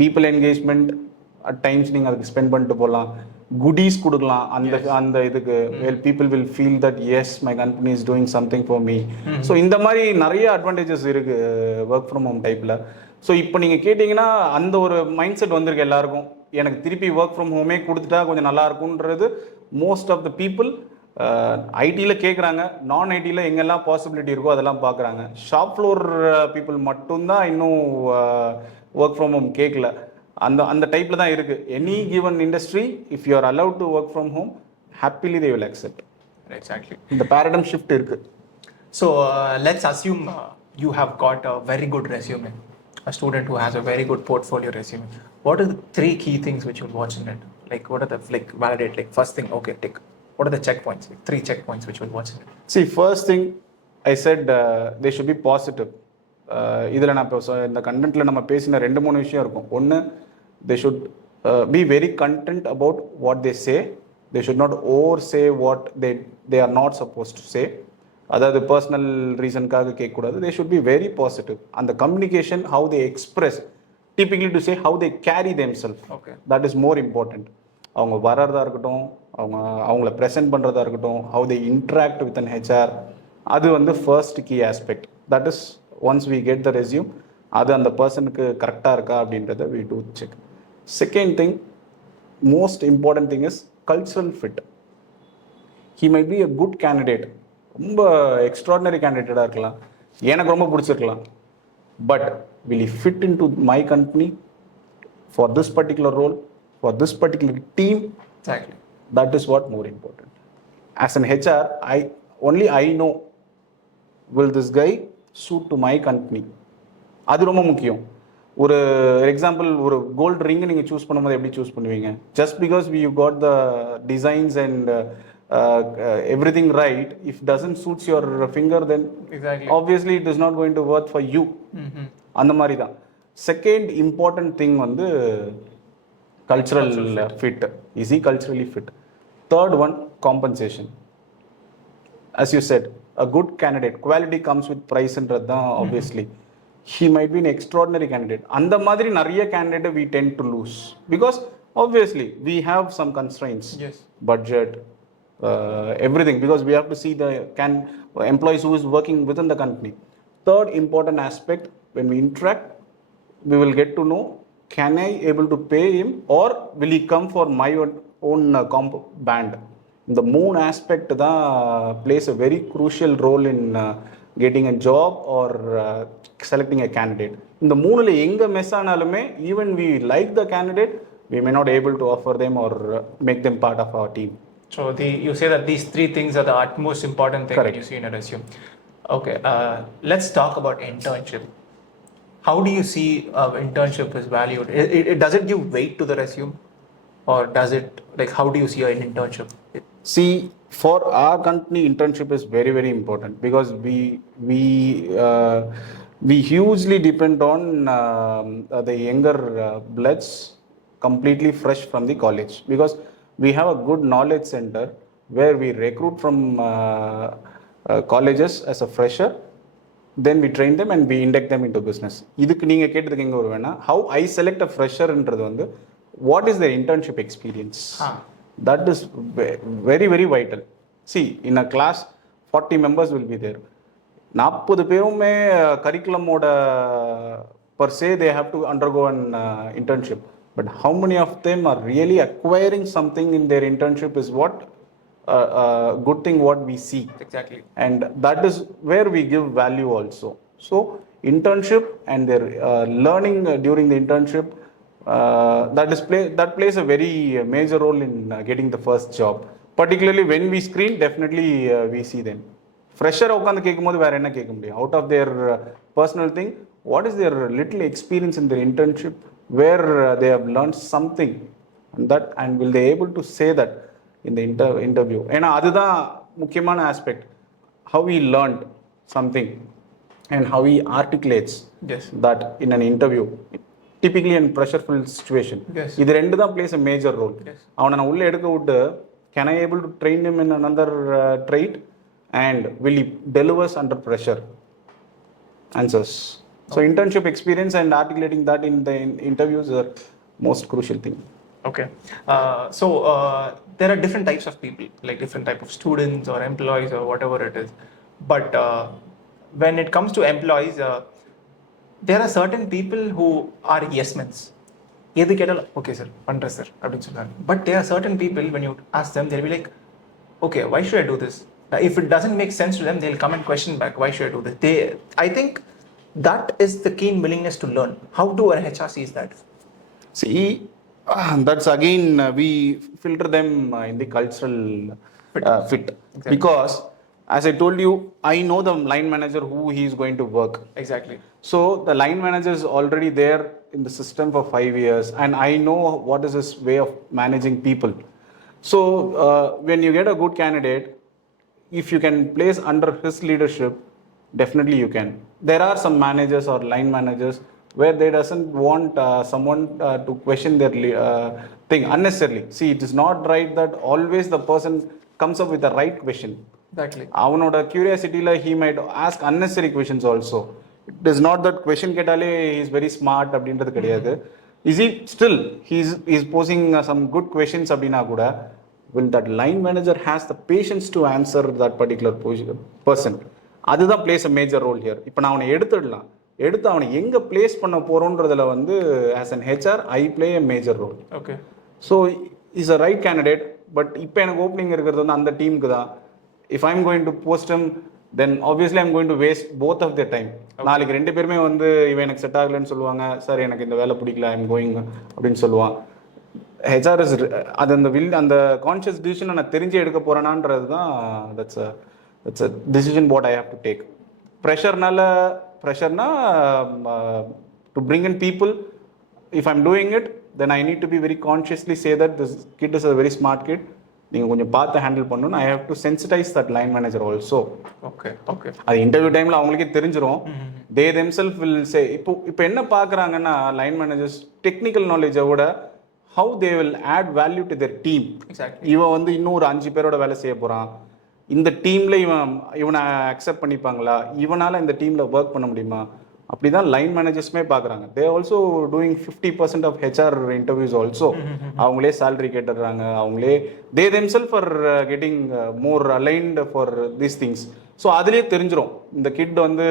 பீப்புள் என்கேஜ்மெண்ட் அட் டைம்ஸ் நீங்கள் அதுக்கு ஸ்பெண்ட் பண்ணிட்டு போகலாம், குடீஸ் கொடுக்கலாம் அந்த இதுக்கு. Well people will feel that yes my company is doing something for me. So இந்த மாதிரி நிறைய அட்வான்டேஜஸ் இருக்குது ஒர்க் ஃப்ரம் ஹோம் டைப்பில். ஸோ இப்போ நீங்கள் கேட்டிங்கன்னா அந்த ஒரு மைண்ட் செட் வந்திருக்கு எல்லாருக்கும், எனக்கு திருப்பி ஒர்க் ஃப்ரம் ஹோமே கொடுத்துட்டா கொஞ்சம் நல்லா இருக்குன்றது மோஸ்ட் ஆஃப் த பீப்புள் ஐடியில் கேட்குறாங்க. நான் ஐடியில் எங்கெல்லாம் பாசிபிலிட்டி இருக்கோ அதெல்லாம் பார்க்குறாங்க. ஷாப் ஃப்ளோர் பீப்புள் மட்டும்தான் இன்னும் ஒர்க் ஃப்ரம் ஹோம் கேட்கல. அந்த டைப்பில் தான் இருக்குது. Any given industry if you are allowed to work from home happily they will accept. Exactly. இந்த paradigm shift இருக்கு. So let's assume you have got a very good resume, a student who has a very good portfolio resume. What are the 3 key things which you'll watch in it? Like what are the validate, like first thing, okay, tick. What are the checkpoints? Like 3 checkpoints which you'll watch in it. See, first thing I said they should be positive. இதில் நான் இப்போ இந்த கண்டென்ட்டில் நம்ம பேசின 2-3 விஷயம் இருக்கும். ஒன்று, they should be very content about what they say. They should not oversay what they are not supposed to say. அதாவது பர்சனல் ரீசனுக்காக கேட்கக்கூடாது. They should be very positive. அந்த communication, how they express, typically to say how they carry themselves. Okay. That is more important. அவங்க வர்றதா இருக்கட்டும், அவங்கள ப்ரெசென்ட் பண்ணுறதா இருக்கட்டும், how they interact with an HR, அது வந்து first key aspect. That is once we get the resume, அது அந்த பர்சனுக்கு கரெக்டாக இருக்கா அப்படின்றத we do check. Second thing, most important thing is cultural fit. He might be a good candidate, ரொம்ப எக்ஸ்ட்ராடினரி கேண்டிடேட்டாக இருக்கலாம், எனக்கு ரொம்ப பிடிச்சிருக்கலாம், but will he fit into my company for this particular role, for this particular team? Exactly. That is what more important. As an HR, I know, will this guy suit to my company? அது ரொம்ப முக்கியம். ஒரு எக்ஸாம்பிள், ஒரு gold ring நீங்கள் சூஸ் பண்ணும்போது எப்படி choose பண்ணுவீங்க? Just because you got the designs and everything right, if doesn't suits your finger, then exactly, obviously it is not going to work for you. அந்த மாதிரி தான். செகண்ட் இம்பார்ட்டன்ட் திங் வந்து cultural fit. Is he culturally fit? Third one, compensation. As you said, a good candidate, quality comes with price ன்றது தான் obviously. He might be an extraordinary candidate. அந்த மாதிரி நிறைய candidate we tend to lose because obviously we have some constraints. Yes. Budget, everything, because we have to see the employees who is working within the company. Third important aspect, when we interact, we will get to know, can I able to pay him or will he come for my own comp band. The moon aspect plays a very crucial role in getting a job or selecting a candidate. In the moon enga mess analume, even we like the candidate, we may not able to offer them or make them part of our team. So you say that these three things are the utmost important thing Correct. that you see in a resume. Okay, let's talk about internship. How do you see internship is valued? Does it give weight to the resume, or does it, like, how do you see an internship? See, for our company, internship is very, very important, because we hugely depend on the younger bloods, completely fresh from the college, because we have a good knowledge center where we recruit from colleges as a fresher, then we train them and we induct them into business. இதுக்கு நீங்க கேட்டதுக்கு எங்க வருவேன்னா, how I select a fresher என்றது வந்து, what is their internship experience. That is very, very vital. See, in a class 40 members will be there. 40 பேருமே கரிக்குலமோட per se they have to undergo an internship, but how many of them are really acquiring something in their internship is what good thing what we see. Exactly. And that is where we give value also. So internship and their learning during the internship, that plays a very major role in getting the first job. Particularly when we screen, definitely we see them. Fresher உட்காந்து கேட்கும்போது வேற என்ன கேட்க முடியும்? Out of their personal thing, what is their little experience in their internship where they have learned something, and will they able to say that in the interview? ஏன்னா அதுதான் முக்கியமான aspect, how he learned something and how he articulates that in an interview, typically in pressureful situation. இது ரெண்டு தான் plays a major role. அவனை நான் உள்ள எடுக்க விட்டு, can I able to train him in another trait, and will he delivers under pressure answers. So internship experience and articulating that in the interviews are most crucial thing. Okay, so there are different types of people, like different type of students or employees or whatever it is, but when it comes to employees, there are certain people who are yes men's. எது கேட்டாலும் okay sir பண்ணுறேன் sir அப்படின்னு சொல்லுவாங்க. But there are certain people, when you ask them, they'll be like, okay, why should I do this? If it doesn't make sense to them, they'll come and question back, why should I do this? I think that is the keen willingness to learn. How do an HR sees that? See, that's again we filter them in the cultural fit. Exactly. Because as I told you, I know the line manager who he is going to work. Exactly. So the line manager is already there in the system for 5 years, and I know what is his way of managing people. So when you get a good candidate, if you can place under his leadership, definitely you can. There are some managers or line managers where they doesn't want someone to question their thing unnecessarily. See, it is not right that always the person comes up with the right question. Exactly. அவனோட curiosity-ல he might ask unnecessary questions also. It is not that question கேட்டாலே he is very smart அப்படின்றது கிடையாது. Is he still he is posing some good questions அப்படின்னா கூட, will that line manager has the patience to answer that particular person? அதுதான் plays a major role here. இப்போ நான் அவனை எடுத்து அவனை எங்க பிளேஸ் பண்ண போறோன்றதுல வந்து as an HR I play a major role. Okay. So is a right candidate, but இப்போ எனக்கு ஓப்பனிங் இருக்கிறது வந்து அந்த டீமுக்கு தான். If I'm going to post him, then obviously I'm going to waste both of their time. நாளைக்கு ரெண்டு பேருமே வந்து இவன் எனக்கு செட் ஆகலன்னு சொல்லுவாங்க, சார் எனக்கு இந்த வேலை பிடிக்கல, ஐம் கோயிங் அப்படின்னு சொல்லுவான். ஹெச்ஆர் இஸ் அது அந்த கான்ஷியஸ் டிசிஷனை நான் தெரிஞ்சு எடுக்க போறேனான்றது தான் that's a decision what I have to take. ப்ரெஷர்னா to bring in people, if I'm doing it, then I need to be very consciously say that this kid is a very smart kid, நீங்கள் கொஞ்சம் பார்த்து handle பண்ணணும். I have to sensitize that line manager also. Okay okay. அது interview டைமில் அவங்களுக்கே தெரிஞ்சிடும். தே themself will say, இப்போ என்ன பார்க்குறாங்கன்னா லைன் மேனேஜர்ஸ் டெக்னிக்கல் நாலேஜை விட how they will add value to their team. இவன் வந்து இன்னும் ஒரு 5 பேரோட வேலை செய்ய போகிறான், இந்த டீமில் இவனை அக்செப்ட் பண்ணிப்பாங்களா, இவனால் இந்த டீமில் ஒர்க் பண்ண முடியுமா, அப்படி தான் லைன் மேனேஜர்ஸுமே பார்க்குறாங்க. They also doing 50% of HR interviews also. அவங்களே சேலரி கேட்டுடுறாங்க, அவங்களே they themselves are getting more aligned for these things. So அதுலேயே தெரிஞ்சிடும் இந்த கிட் வந்து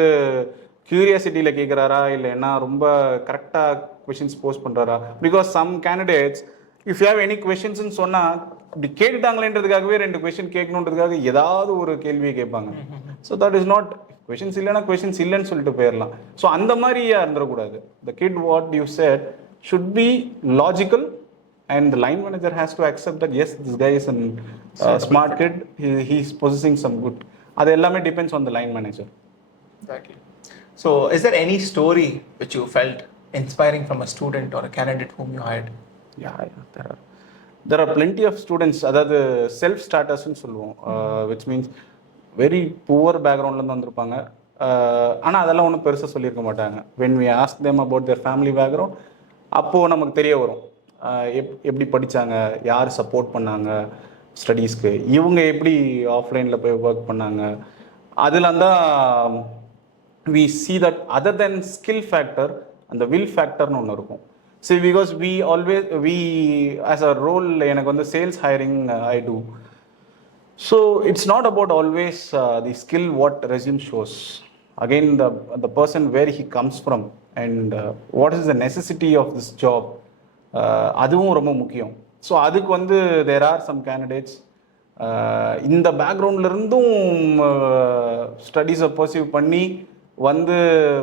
கியூரியாசிட்டியில் கேட்குறாரா இல்லை என்ன ரொம்ப கரெக்டாக கொஷின்ஸ் போஸ்ட் பண்ணுறாரா. Because some candidates if you have any கொஷின்ஸ்ன்னு சொன்னால் இப்படி கேட்டுட்டாங்களேன்றதுக்காகவே 2 கொஷின் கேட்கணுன்றதுக்காக ஏதாவது ஒரு கேள்வியை கேட்பாங்க. So that is not questions இல்லைன்னா கொஷின்ஸ் இல்லைன்னு சொல்லிட்டு போயிடலாம். ஸோ அந்த மாதிரியா இருந்துடக்கூடாது. The kid what you set should be logical and the line manager has to accept that yes, this guy is a smart kid, he is possessing some good. அது எல்லாமே depends on the line manager. Exactly. So is there any story which you felt inspiring from a student or a candidate whom you hired? Yeah, there are plenty of students, அதாவது self ஸ்டார்டர்ஸ்னு சொல்லுவோம், which means very poor பேக்ரவுண்ட்லேருந்து வந்திருப்பாங்க. ஆனால் அதெல்லாம் ஒன்றும் பெருசாக சொல்லியிருக்க மாட்டாங்க. When we ask them about their family background, அப்போது நமக்கு தெரிய வரும் எப்படி படித்தாங்க, யார் சப்போர்ட் பண்ணாங்க ஸ்டடீஸ்க்கு, இவங்க எப்படி ஆஃப்லைனில் போய் ஒர்க் பண்ணாங்க. அதில் தான் we see that other than skill factor அந்த வில் ஃபேக்டர்னு ஒன்று இருக்கும். See, because we as a role, எனக்கு வந்து sales hiring I do. So it's not about always the skill what resume shows. Again, the person where he comes from and what is the necessity of this job, அதுவும் ரொம்ப முக்கியம். ஸோ அதுக்கு வந்து there are some candidates இந்த பேக்ரவுண்ட்லேருந்தும் ஸ்டடீஸை பர்சீவ் பண்ணி வந்து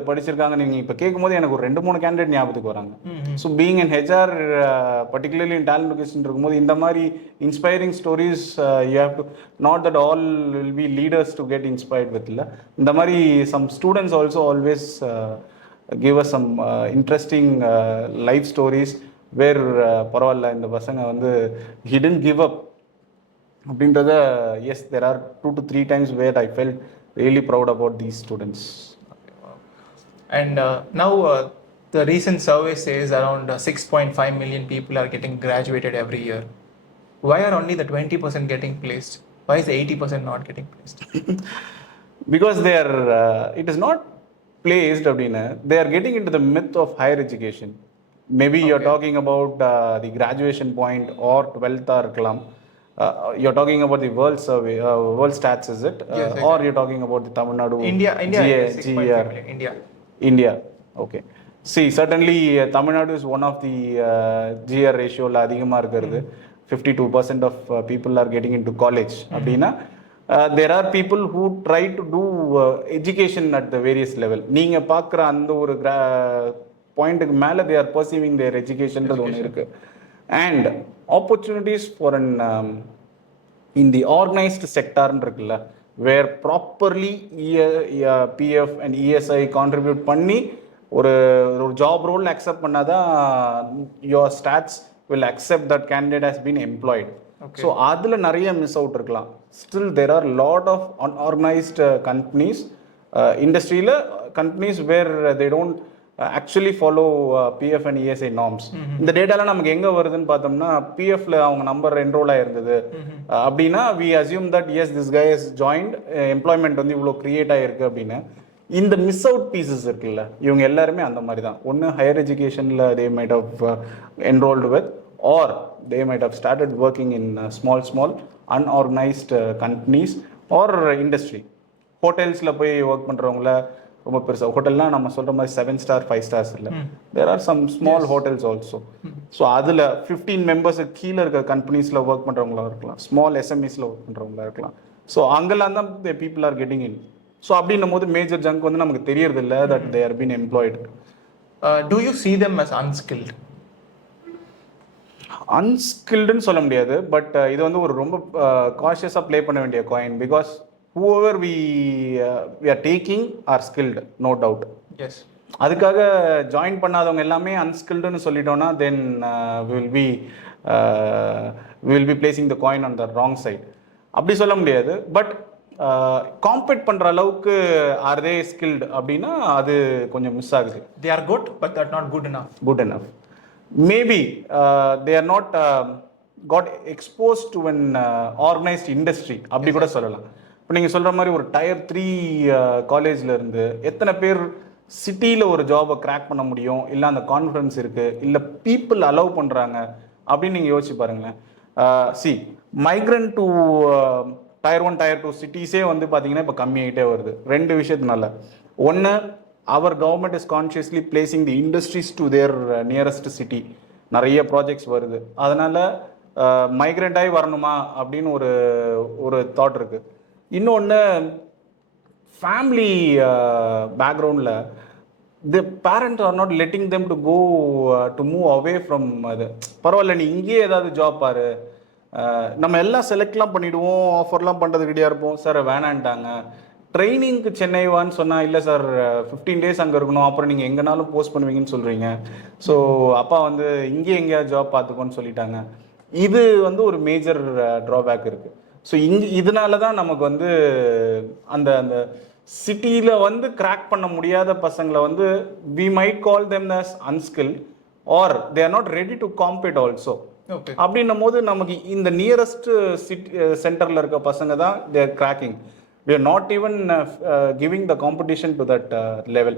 படிச்சிருக்காங்க. நீங்கள் இப்போ கேட்கும்போது எனக்கு ஒரு 2-3 கேண்டிடேட் ஞாபகத்துக்கு வராங்க. So being and HR particularly in talent location இருக்கும்போது இந்த மாதிரி inspiring stories you have to not that all will be leaders to get inspired with. இல்லை, இந்த மாதிரி some students also always give us some interesting life stories where பரவாயில்ல இந்த பசங்க வந்து he didn't give up அப்படின்றத. எஸ், there are 2 to 3 times where I felt really proud about these students. And now the recent survey says around 6.5 million people are getting graduated every year. Why are only the 20% getting placed? Why is the 80% not getting placed? Because they are it is not placed அப்படின்னா they are getting into the myth of higher education. Maybe you're talking about the graduation point or 12th இருக்கலாம். You're talking about the world survey, world stats, is it? Yes, exactly. Or you're talking about the Tamil Nadu India. Okay. See, certainly Tamil Nadu is one of the GR ratio la அதிகமா இருக்கிறது. 52% of people are getting into college. அப்படின்னா there are people who try to do education at the various level. நீங்க பார்க்குற அந்த ஒரு பாயிண்ட்டுக்கு மேலே they are pursuing their education ஒன்று இருக்கு. And opportunities for an in the organized sector இருக்குல்ல, where properly PF and ESI contribute பண்ணி ஒரு ஜாப் ரோல் அக்செப்ட் பண்ணாதான் your stats will accept that candidate has been employed. So அதில் நிறைய miss out இருக்கலாம். Still there are lot of unorganized companies, இண்டஸ்ட்ரியில் companies where they don't actually follow PF and ESI norms. இந்த டேட்டாலாம் நமக்கு எங்கே வருதுன்னு பார்த்தோம்னா, பிஎஃப்ல அவங்க நம்பர் என்ரோல் ஆயிருந்தது அப்படின்னா we assume that yes, this guy has joined, employment வந்து இவ்வளோ கிரியேட் ஆகிருக்கு அப்படின்னு. இந்த மிஸ் அவுட் பீசஸ் இருக்குல்ல, இவங்க எல்லாருமே அந்த மாதிரி தான். ஒன்று ஹையர் எஜுகேஷனில் they might have enrolled with, or they might have started working in small unorganized companies or industry. ஹோட்டல்ஸில் போய் ஒர்க் பண்ணுறவங்கள ரொம்ப பெருசாக ஹோட்டல்னால் நம்ம சொல்கிற மாதிரி 7 star 5 stars இல்லை, there are some small hotels also. So அதில் 15 மெம்பர்ஸுக்கு கீழே இருக்க கம்பெனிஸில் ஒர்க் பண்ணுறவங்களா இருக்கலாம், ஸ்மால் எஸ்எம்இஸில் ஒர்க் பண்ணுறவங்களா இருக்கலாம். ஸோ அங்கெல்லாம் தான் people are getting in. So அப்படின்னும் போது மேஜர் ஜங்க் வந்து நமக்கு தெரியறது இல்லை that they are been employed. Do you see them as unskilled? அன்ஸ்கில்டுன்னு சொல்ல முடியாது, பட் இது வந்து ஒரு ரொம்ப காஷியஸாக ப்ளே பண்ண வேண்டிய coin. Because whoever we are taking are skilled, no doubt. Yes. அதுக்காக ஜாயின் பண்ணாதவங்க எல்லாமே அன்ஸ்கில்டுன்னு சொல்லிட்டோம்னா then we will be placing the coin on the wrong side. அப்படி சொல்ல முடியாது. பட் காம்பீட் பண்ணுற அளவுக்கு ஆர் தே ஸ்கில்டு அப்படின்னா அது கொஞ்சம் மிஸ் ஆகுது. They are good, but they are not good enough. Maybe they are not got exposed to an organized industry அப்படி கூட சொல்லலாம். இப்போ நீங்கள் சொல்கிற மாதிரி ஒரு Tier 3 காலேஜில் இருந்து எத்தனை பேர் சிட்டியில் ஒரு ஜாபை கிராக் பண்ண முடியும், இல்லை அந்த கான்ஃபிடன்ஸ் இருக்குது, இல்லை பீப்புள் அலோவ் பண்ணுறாங்க அப்படின்னு நீங்கள் யோசிச்சு பாருங்களேன். மைக்ரண்ட் டு டயர் 1 டயர் 2 சிட்டிஸே வந்து பார்த்தீங்கன்னா இப்போ கம்மியாகிட்டே வருது. 2 விஷயத்தினால. ஒன்று, அவர் government is consciously placing the industries to their nearest city. நிறைய ப்ராஜெக்ட்ஸ் வருது, அதனால மைக்ரண்ட் ஆகி வரணுமா அப்படின்னு ஒரு தாட் இருக்குது. இன்னொன்று, ஃபேமிலி பேக்ரவுண்டில் the parents are not letting them to go to move away from அது. பரவாயில்ல, நீ இங்கேயே ஏதாவது ஜாப் பாரு, நம்ம எல்லாம் செலக்ட்லாம் பண்ணிவிடுவோம், ஆஃபர்லாம் பண்ணுறது ரெடியாக இருப்போம். சார் வேணான்ட்டாங்க. ட்ரைனிங்க்கு சென்னை வான்னு சொன்னால், இல்லை சார் 15 days அங்கே இருக்கணும், அப்புறம் நீங்கள் எங்கேனாலும் போஸ்ட் பண்ணுவீங்கன்னு சொல்கிறீங்க. ஸோ அப்பா வந்து இங்கே எங்கேயாவது ஜாப் பார்த்துக்கோன்னு சொல்லிட்டாங்க. இது வந்து ஒரு மேஜர் ட்ராபேக் இருக்குது. ஸோ இதனால தான் நமக்கு வந்து அந்த அந்த சிட்டியில் வந்து கிராக் பண்ண முடியாத பசங்களை வந்து we might call them as unskilled or they are not ready to compete also. அப்படின்னும் போது நமக்கு இந்த நியரஸ்ட் சிட்டி சென்டரில் இருக்க பசங்க தான் they are cracking. We are not even giving the competition to that level.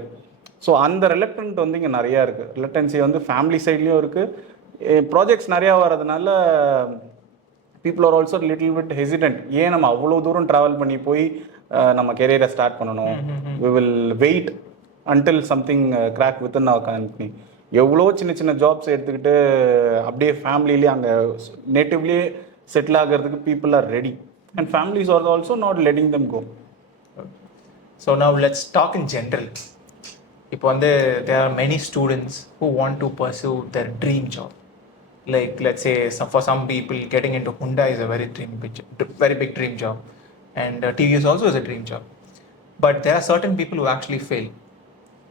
So அந்த ரிலக்டன்ட் வந்து இங்கே நிறையா இருக்குது. ரிலக்டன்சி வந்து ஃபேமிலி சைட்லேயும் இருக்குது. ப்ராஜெக்ட்ஸ் நிறையா வர்றதுனால people are also little bit hesitant. ஏன் நம்ம அவ்வளோ தூரம் ட்ராவல் பண்ணி போய் நம்ம கெரியரை ஸ்டார்ட் பண்ணணும்? We will wait until something crack within our company. எவ்வளோ சின்ன சின்ன ஜாப்ஸ் எடுத்துக்கிட்டு அப்படியே ஃபேமிலியிலே அங்கே நேட்டிவ்லேயே செட்டில் ஆகிறதுக்கு people are ready. And families are also not letting them go. So now let's talk in general. இப்போ வந்து there are many students who want to pursue their dream job. Like let's say for some people getting into Hyundai is a very big dream job, and TVS also is a dream job. But there are certain people who actually fail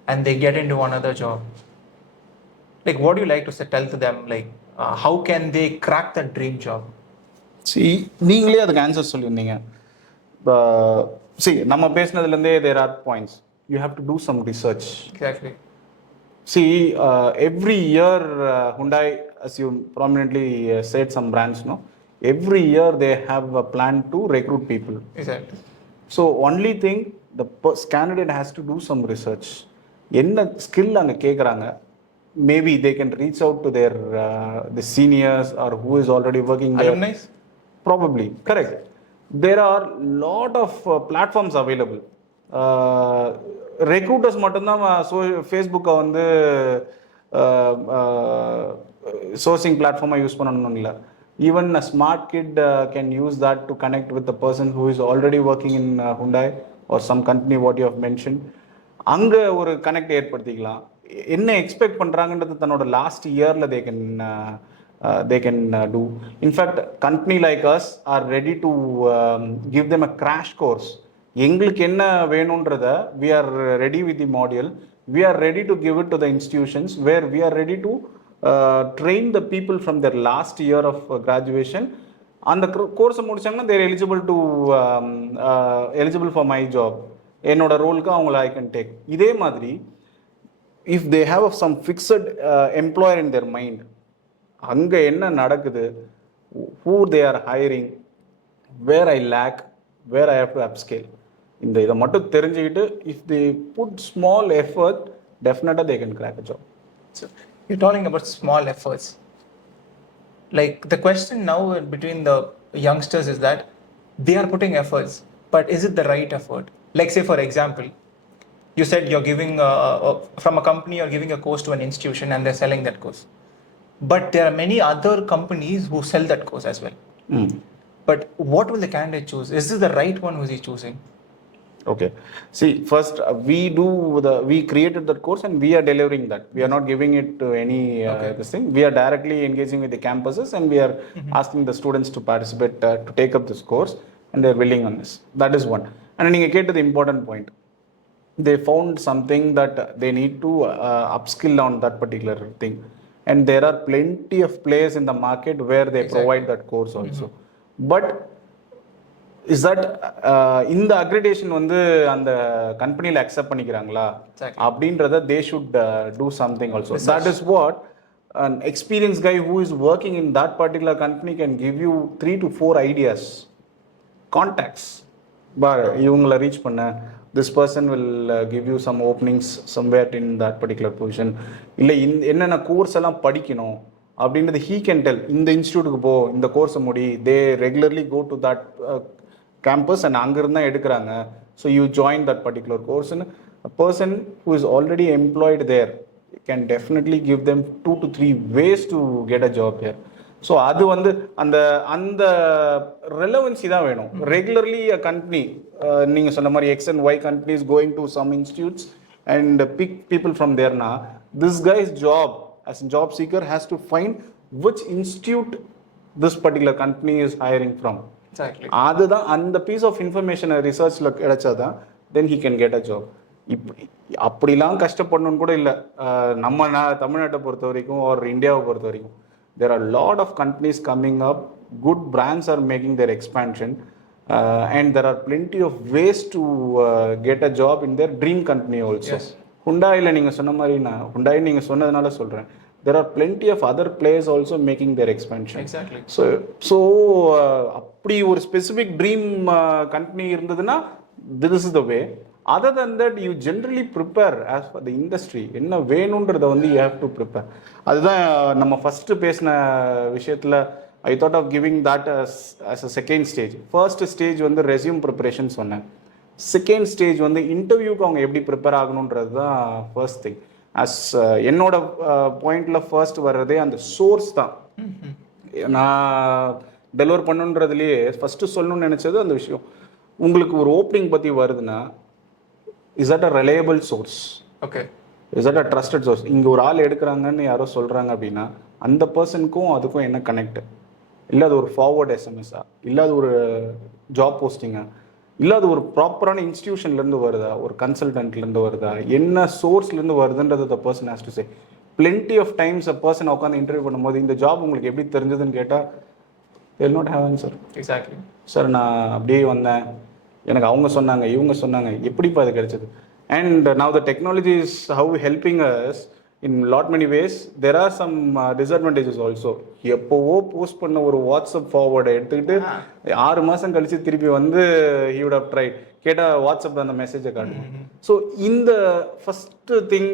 and they get into another job. Like what do you like to tell to them, like how can they crack that dream job? நீங்களே அதுக்கு answer சொல்லியிருந்தீங்க. நம்ம பேசினதுலேருந்தே there are points. You have to do some research. Exactly. Every year Hyundai, as you prominently said some brands, no, every year they have a plan to recruit people. Exactly. So only thing, the candidate has to do some research. என்ன ஸ்கில் அங்கே கேட்குறாங்க. Maybe they can reach out to their the seniors or who is already working there. Alumni? Probably, correct. There are lot of platforms available. Recruiters மட்டும்தான் ஃபேஸ்புக்கை வந்து சோர்சிங் பிளாட்ஃபார்மாக use பண்ணணும் இல்லை. Even a smart kid can use that to connect with the person who is already working in Hyundai or some company what you have mentioned. அங்கே ஒரு கனெக்ட் ஏற்படுத்திக்கலாம். என்ன எக்ஸ்பெக்ட் பண்ணுறாங்கன்றது தன்னோட லாஸ்ட் இயரில் they can do. In fact, company like us are ready to give them a crash course. எங்களுக்கு என்ன வேணுன்றத we are ready with the module. We are ready to give it to the institutions where we are ready to train the people from their last year of graduation. அந்த கோர்ஸை முடிச்சாங்கன்னா they are eligible for my job. என்னோட ரோலுக்கு அவங்கள I can take. இதே மாதிரி if they have some fixed employer in their mind, அங்கே என்ன நடக்குது, who they are hiring, where I lack, where I have to upscale, இதை மட்டும் தெரிஞ்சுக்கிட்டு if they put small effort, definitely they can crack a job. So you're talking about small efforts. Like the question now between the youngsters is that they are putting efforts, but is it the right effort? Like say for example, you said you're giving from a company, you're giving a course to an institution and they're selling that course. But there are many other companies who sell that course as well. But what will the candidate choose? Is this the right one who is he choosing? Okay. First we created that course and we are delivering that. We are not giving it to any this thing. We are directly engaging with the campuses and we are asking the students to participate to take up this course, and they are willing on this. That is one. And you get to the important point. They found something that they need to upskill on that particular thing. And there are plenty of players in the market where they provide that course also. But is that இந்த அக்ரிடேஷன் வந்து அந்த கம்பெனியில் அக்செப்ட் பண்ணிக்கிறாங்களா அப்படின்றத they should do something also. That is what an experienced guy who is working in that particular company can give you 3 to 4 ideas, contacts. இவங்களை ரீச் பண்ண, this person will give you some openings somewhere in that particular position. இல்லை என்னென்ன கோர்ஸ் எல்லாம் படிக்கணும் அப்படின்றது he can tell. இந்த இன்ஸ்டியூட்டுக்கு போ, இந்த கோர்ஸை முடி, they regularly go to that campus and அங்கிருந்து தான் எடுக்கிறாங்க. So you join that particular course, and a person who is already employed there can definitely give them 2 to 3 ways to get a job here. So அது வந்து அந்த அந்த ரெலவன்சி தான் வேணும். ரெகுலர்லி அ கம்பெனி, நீங்கள் சொன்ன மாதிரி X and Y companies going to some institutes and big people from தேர்னா, this guys job as a job seeker has to find which institute this particular company is hiring from. Exactly. அதுதான் அந்த piece of இன்ஃபர்மேஷனை ரிசர்ச்சில் கிடைச்சாதான் then he can get a job. அப்படிலாம் கஷ்டப்படணும்னு கூட இல்லை. நம்ம தமிழ்நாட்டை பொறுத்த வரைக்கும் ஒரு இந்தியாவை பொறுத்த வரைக்கும் there are a lot of companies coming up, good brands are making their expansion, and there are plenty of ways to get a job in their dream company also. Yes. Hyundaiல நீங்க சொன்ன மாதிரி, நான் Hyundai நீங்க சொன்னதுனால சொல்றேன், there are plenty of other players also making their expansion. Exactly. So அப்படி ஒரு specific dream company இருந்ததுன்னா this is the way. Other than that, you generally prepare as for the industry. என்ன வேணுன்றதை வந்து you have to prepare. அதுதான் நம்ம ஃபர்ஸ்ட் பேசின விஷயத்தில் I thought of giving that as a second stage. First stage வந்து resume preparation சொன்னேன். Second stage வந்து இன்டர்வியூக்கு அவங்க எப்படி ப்ரிப்பேர் ஆகணுன்றது தான் ஃபர்ஸ்ட் திங். என்னோட பாயிண்ட்ல ஃபர்ஸ்ட் வர்றதே அந்த சோர்ஸ் தான். நான் டெலிவர் பண்ணுன்றதுலேயே ஃபர்ஸ்ட் சொல்லணும்னு நினைச்சது அந்த விஷயம். உங்களுக்கு ஒரு ஓப்பனிங் பற்றி வருதுன்னா, is that a reliable source? Okay. Is that a trusted source? இங்கே ஒரு ஆள் எடுக்கிறாங்கன்னு யாரோ சொல்கிறாங்க அப்படின்னா, அந்த பர்சனுக்கும் அதுக்கும் என்ன கனெக்ட்? இல்லை அது ஒரு ஃபார்வர்ட் எஸ்எம்எஸ்ஸா, இல்லை அது ஒரு ஜாப் போஸ்டிங்கா, இல்லை அது ஒரு ப்ராப்பரான இன்ஸ்டிடியூஷன்லேருந்து வருதா, ஒரு கன்சல்டன்ட்லேருந்து வருதா, என்ன சோர்ஸ்லேருந்து வருதுன்றது the person has to say. Plenty of times a person உட்காந்து இன்டர்வியூ பண்ணும்போது இந்த ஜாப் உங்களுக்கு எப்படி தெரிஞ்சதுன்னு கேட்டால் they will not have answer. Exactly. Sir நான் அப்படியே வந்தேன், எனக்கு அவங்க சொன்னாங்க, இவங்க சொன்னாங்க, எப்படிப்பா அது கிடைச்சது? And now the technology is how helping us in lot many ways. There are some disadvantages also. எப்போவோ போஸ்ட் பண்ண ஒரு வாட்ஸ்அப் ஃபார்வர்டை எடுத்துக்கிட்டு 6 மாதம் கழிச்சு திருப்பி வந்து he would have tried, கேட்டால் வாட்ஸ்அப்பில் அந்த மெசேஜை காட்டுவோம். ஸோ இந்த first thing,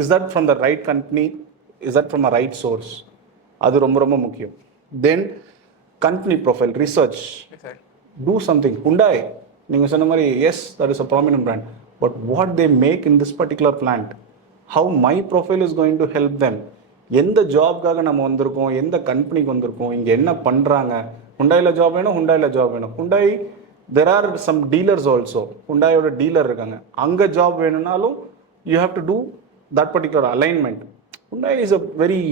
is that from the right company, is that from a right source? அது ரொம்ப ரொம்ப முக்கியம். Then company profile research, do something. Hyundai நீங்கள் சொன்ன மாதிரி, yes that is a prominent brand, but what they make in this particular plant, how my profile is going to help them. எந்த ஜாப்காக நம்ம வந்திருக்கோம், எந்த கம்பெனிக்கு வந்திருக்கோம், இங்கே என்ன பண்ணுறாங்க. Hyundaiல ஜாப் வேணும், Hyundaiல ஜாப் வேணும். Hyundai, there are some dealers also. Hyundaiயோட டீலர் இருக்காங்க, அங்கே ஜாப் வேணும்னாலும் you have to do that particular alignment. Hyundai is a very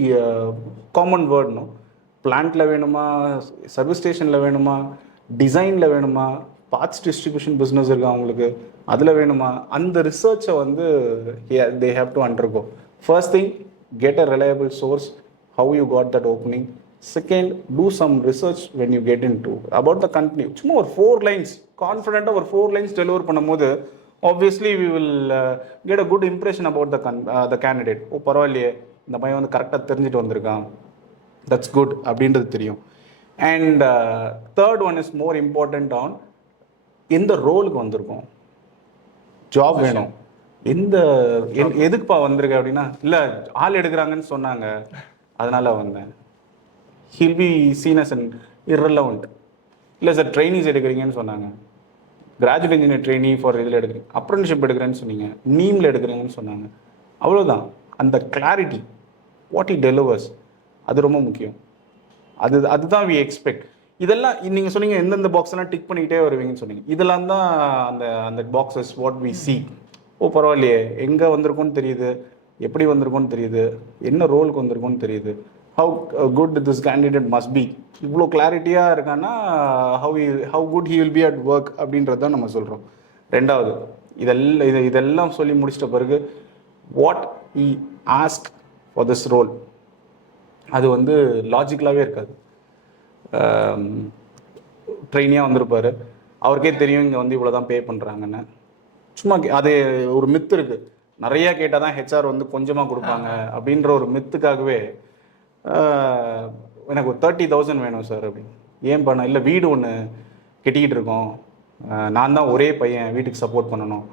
common word, no? பிளான்ட்டில் வேணுமா, சர்வீஸ் ஸ்டேஷனில் வேணுமா, டிசைனில் வேணுமா, பார்ட்ஸ் டிஸ்ட்ரிபியூஷன் பிஸ்னஸ் இருக்கா அவங்களுக்கு, அதில் வேணுமா, அந்த ரிசர்ச்சை வந்து they have to undergo. First thing, get a reliable source, how you got that opening. Second, do some research when you get into about the company. சும்மா ஒரு 4 lines, கான்ஃபிடென்ட்டாக ஒரு 4 lines டெலிவர் பண்ணும்போது obviously we will get a good impression about the candidate. ஓ பரவாயில்லையே, இந்த பையன் வந்து கரெக்டாக தெரிஞ்சுட்டு வந்திருக்கான், தட்ஸ் குட் அப்படின்றது தெரியும். And third one is more important on எந்த ரோலுக்கு வந்திருக்கோம், ஜாப் வேணும், எதுக்குப்பா வந்திருக்க அப்படின்னா, இல்லை ஆள் எடுக்கிறாங்கன்னு சொன்னாங்க அதனால வந்தேன். He'll be seen as an irrelevant. இல்லை சார் ட்ரைனிஸ் எடுக்கிறீங்கன்னு சொன்னாங்க, கிராஜுவேட் இன்ஜினியர் ட்ரெயினி ஃபார் இதில் எடுக்கிறீங்க, அப்ரண்டிஷிப் எடுக்கிறேன்னு சொன்னீங்க, நீமில் எடுக்கிறீங்கன்னு சொன்னாங்க, அவ்வளோதான். அந்த கிளாரிட்டி, வாட் இட் டெலிவர்ஸ், அது ரொம்ப முக்கியம். அதுதான் வி எக்ஸ்பெக்ட். இதெல்லாம் நீங்கள் சொன்னீங்க எந்தெந்த பாக்ஸ் எல்லாம் டிக் பண்ணிக்கிட்டே வருவீங்கன்னு சொன்னீங்க, இதெல்லாம் தான் அந்த பாக்ஸஸ் வாட் வி சி. ஓ பரவாயில்லையே, எங்கே வந்திருக்கோன்னு தெரியுது, எப்படி வந்திருக்கோன்னு தெரியுது, என்ன ரோலுக்கு வந்திருக்கோன்னு தெரியுது, how good this candidate must be. இவ்வளோ கிளாரிட்டியாக இருக்கான்னா how good he will be at work அப்படின்றது தான் நம்ம சொல்கிறோம். ரெண்டாவது, இதெல்லாம் சொல்லி முடிச்சிட்ட பிறகு what he ask for this role, அது வந்து லாஜிக்கலாகவே இருக்காது. ட்ரெயினியாக வந்திருப்பார், அவருக்கே தெரியும் இங்கே வந்து இவ்வளோ தான் பே பண்ணுறாங்கன்னு. சும்மா அது ஒரு மித்து இருக்குது, நிறையா கேட்டால் தான் ஹெச்ஆர் வந்து கொஞ்சமாக கொடுப்பாங்க அப்படின்ற ஒரு மித்துக்காகவே எனக்கு ஒரு 30,000 வேணும் சார் அப்படின்னு. ஏன் பண்ண, இல்லை வீடு ஒன்று கட்டிக்கிட்டு இருக்கோம், நான் தான் ஒரே பையன் வீட்டுக்கு சப்போர்ட் பண்ணணும்.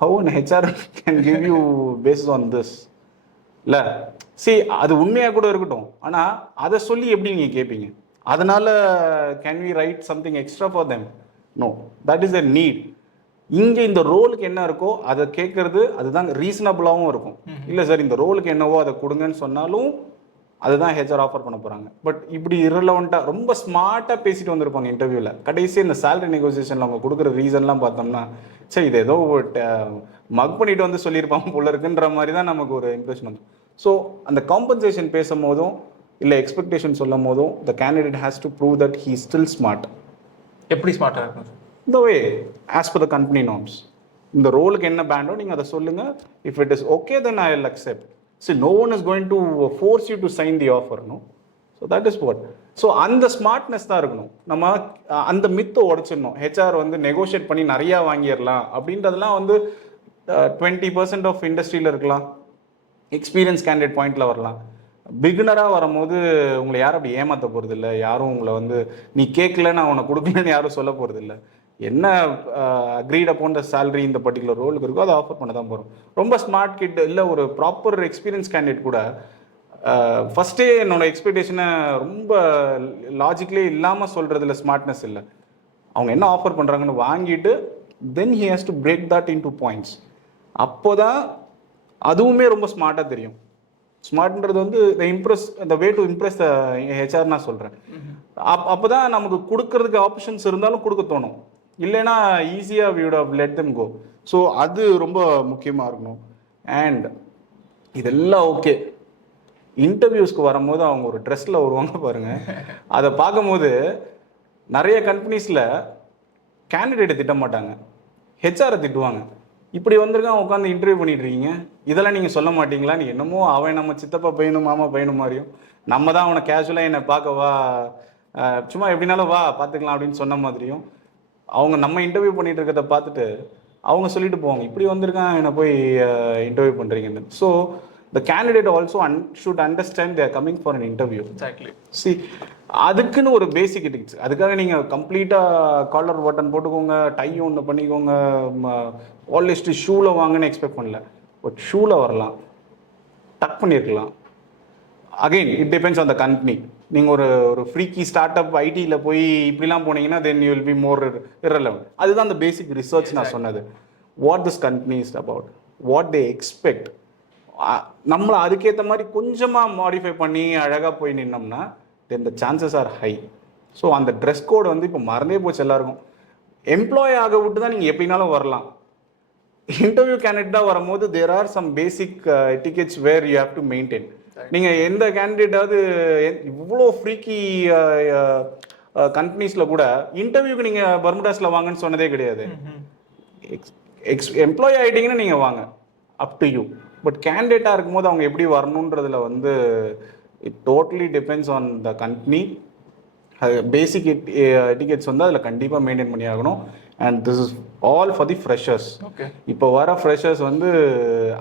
How an HR can give you based on this? இல்லை அது உண்மையாக கூட இருக்கட்டும், ஆனால் அதை சொல்லி எப்படி நீங்கள் கேட்பீங்க? அதனால can we write something extra for them? No, that is the need. இங்கே இந்த ரோலுக்கு என்ன இருக்கோ அதை கேட்கறது அதுதான் ரீசனபிளாகவும் இருக்கும். இல்லை சார் இந்த ரோலுக்கு என்னவோ அதை கொடுங்கன்னு சொன்னாலும் அதுதான் ஹெச்ஆர் ஆஃபர் பண்ண போகிறாங்க. பட் இப்படி இரலவெண்ட்டாக ரொம்ப ஸ்மார்ட்டாக பேசிட்டு வந்திருப்பாங்க இன்டர்வியூவில். கடைசி இந்த சேலரி நெகோசியேஷனில் அவங்க கொடுக்குற ரீசன்லாம் பார்த்தோம்னா சரி இது ஏதோ மக் பண்ணிட்டு வந்து சொல்லியிருப்பாங்க போல இருக்குன்ற மாதிரி தான் நமக்கு ஒரு இம்ப்ரெஷன் வந்து. ஸோ அந்த காம்பன்சேஷன் பேசும் போதும் இல்லை எக்ஸ்பெக்டேஷன் சொல்லும் போதும் the candidate has to prove that he still smart. எப்படி ஸ்மார்ட்டாக இருக்கும்? இந்த way as per the company norms. இந்த ரோலுக்கு என்ன பேண்டோ நீங்கள் அதை சொல்லுங்கள். If it is okay then I will accept. See, no one is going to force you to sign the offer, no? So that is what. So அந்த ஸ்மார்ட்னஸ் தான் இருக்கணும். நம்ம அந்த மித்தை உடைச்சிடணும். ஹெச்ஆர் வந்து நெகோஷியேட் பண்ணி நிறையா வாங்கிடலாம் அப்படின்றதெல்லாம் வந்து 20% ஆஃப் இண்டஸ்ட்ரியில் இருக்கலாம், எக்ஸ்பீரியன்ஸ் கேண்டிடேட் பாயிண்டில் வரலாம். பிகினராக வரும்போது உங்களை யாரும் அப்படி ஏமாற்ற போகிறது இல்லை. யாரும் உங்களை வந்து நீ கேட்கல நான் உனக்கு கொடுக்கலன்னு யாரும் சொல்ல போகிறது இல்லை. என்ன அக்ரீட் அப்பான் த சேலரி இந்த பர்டிகுலர் ரோலுக்கு இருக்கோ அதை ஆஃபர் பண்ண தான் போகிறோம். ரொம்ப ஸ்மார்ட் கிட் இல்லை ஒரு ப்ராப்பர் எக்ஸ்பீரியன்ஸ் கேண்டிடேட் கூட ஃபஸ்ட்டே என்னோட எக்ஸ்பெக்டேஷனை ரொம்ப லாஜிக்கலே இல்லாமல் சொல்கிறதுல ஸ்மார்ட்னஸ் இல்லை. அவங்க என்ன ஆஃபர் பண்ணுறாங்கன்னு வாங்கிட்டு then he has to break that in 2 points. அப்போ தான் அதுவுமே ரொம்ப ஸ்மார்ட்டாக தெரியும். ஸ்மார்ட்ன்றது வந்து the way to impress the HR நான் சொல்கிறேன். அப்போ தான் நமக்கு கொடுக்கறதுக்கு ஆப்ஷன்ஸ் இருந்தாலும் கொடுக்க தோணும். இல்லைன்னா ஈஸியாக we would have let them go. So அது ரொம்ப முக்கியமாக இருக்கணும். அண்ட் இதெல்லாம் ஓகே, இன்டர்வியூஸ்க்கு வரும்போது அவங்க ஒரு ட்ரெஸ்ஸில் வருவாங்க பாருங்கள். அதை பார்க்கும்போது நிறைய கம்பெனிஸில் கேண்டிடேட்டை திட்ட மாட்டாங்க, ஹெச்ஆரை திட்டுவாங்க. இப்படி வந்திருக்கான் உட்காந்து இன்டர்வியூ பண்ணிட்டு இருக்கீங்க, இதெல்லாம் நீங்கள் சொல்ல மாட்டீங்களா? நீ என்னமோ அவன் நம்ம சித்தப்பா பையனும் மாமா பையனும் மாதிரியும் நம்ம தான் அவனை கேஷுவலாக என்னை பார்க்க வா, சும்மா எப்படினாலும் வா பார்த்துக்கலாம் அப்படின்னு சொன்ன மாதிரியும் அவங்க நம்ம இன்டர்வியூ பண்ணிட்டு இருக்கிறத பார்த்துட்டு அவங்க சொல்லிட்டு போவாங்க, இப்படி வந்திருக்கான் என்னை போய் இன்டர்வியூ பண்ணுறீங்கன்னு. So the candidate also should understand they're coming for an interview. Exactly. See அதுக்குன்னு ஒரு பேசிக் இருக்கு. அதுக்காக நீங்கள் கம்ப்ளீட்டாக காலர் பட்டன் போட்டுக்கோங்க, டை ஒன்று பண்ணிக்கோங்க, ஆல்லிஸ்ட்டு ஷூவில் வாங்கன்னு எக்ஸ்பெக்ட் பண்ணல. பட் ஷூவில் வரலாம், டக் பண்ணியிருக்கலாம். Again it depends on the company. நீங்கள் ஒரு ஃப்ரீக்கி ஸ்டார்ட் அப் ஐடியில் போய் இப்படிலாம் போனீங்கன்னா then you will be more irrelevant. அதுதான் அந்த பேசிக் ரிசர்ச் நான் சொன்னது. What this company is about, what they expect. நம்மளை அதுக்கேற்ற மாதிரி கொஞ்சமாக மாடிஃபை பண்ணி அழகாக போய் நின்னோம்னா then the chances are high. So அந்த ட்ரெஸ் கோட் வந்து இப்போ மறந்தே போச்சு எல்லாருக்கும். எம்ப்ளாய் ஆக விட்டு தான் நீங்கள் எப்படினாலும் வரலாம். இன்டர்வியூ கேண்டிடேட்டாக வரும்போது there are some basic etiquettes where you have to maintain. நீங்கள் எந்த கேண்டிடேட்டாவது இவ்வளோ ஃப்ரீக்கி கம்பெனிஸில் கூட இன்டர்வியூக்கு நீங்கள் பர்முடாஸில் வாங்கன்னு சொன்னதே கிடையாது. எம்ப்ளாய் ஆகிட்டீங்கன்னா நீங்கள் வாங்க, அப் டு யூ. பட் கேண்டிடேட்டாக இருக்கும்போது அவங்க எப்படி வரணுன்றதுல வந்து it totally depends on the company. பேசிக் எட்டிகெட்ஸ் வந்து அதில் கண்டிப்பாக மெயின்டைன் பண்ணி ஆகணும். And this is all for the freshers. Okay, இப்போ வர ஃப்ரெஷர்ஸ் வந்து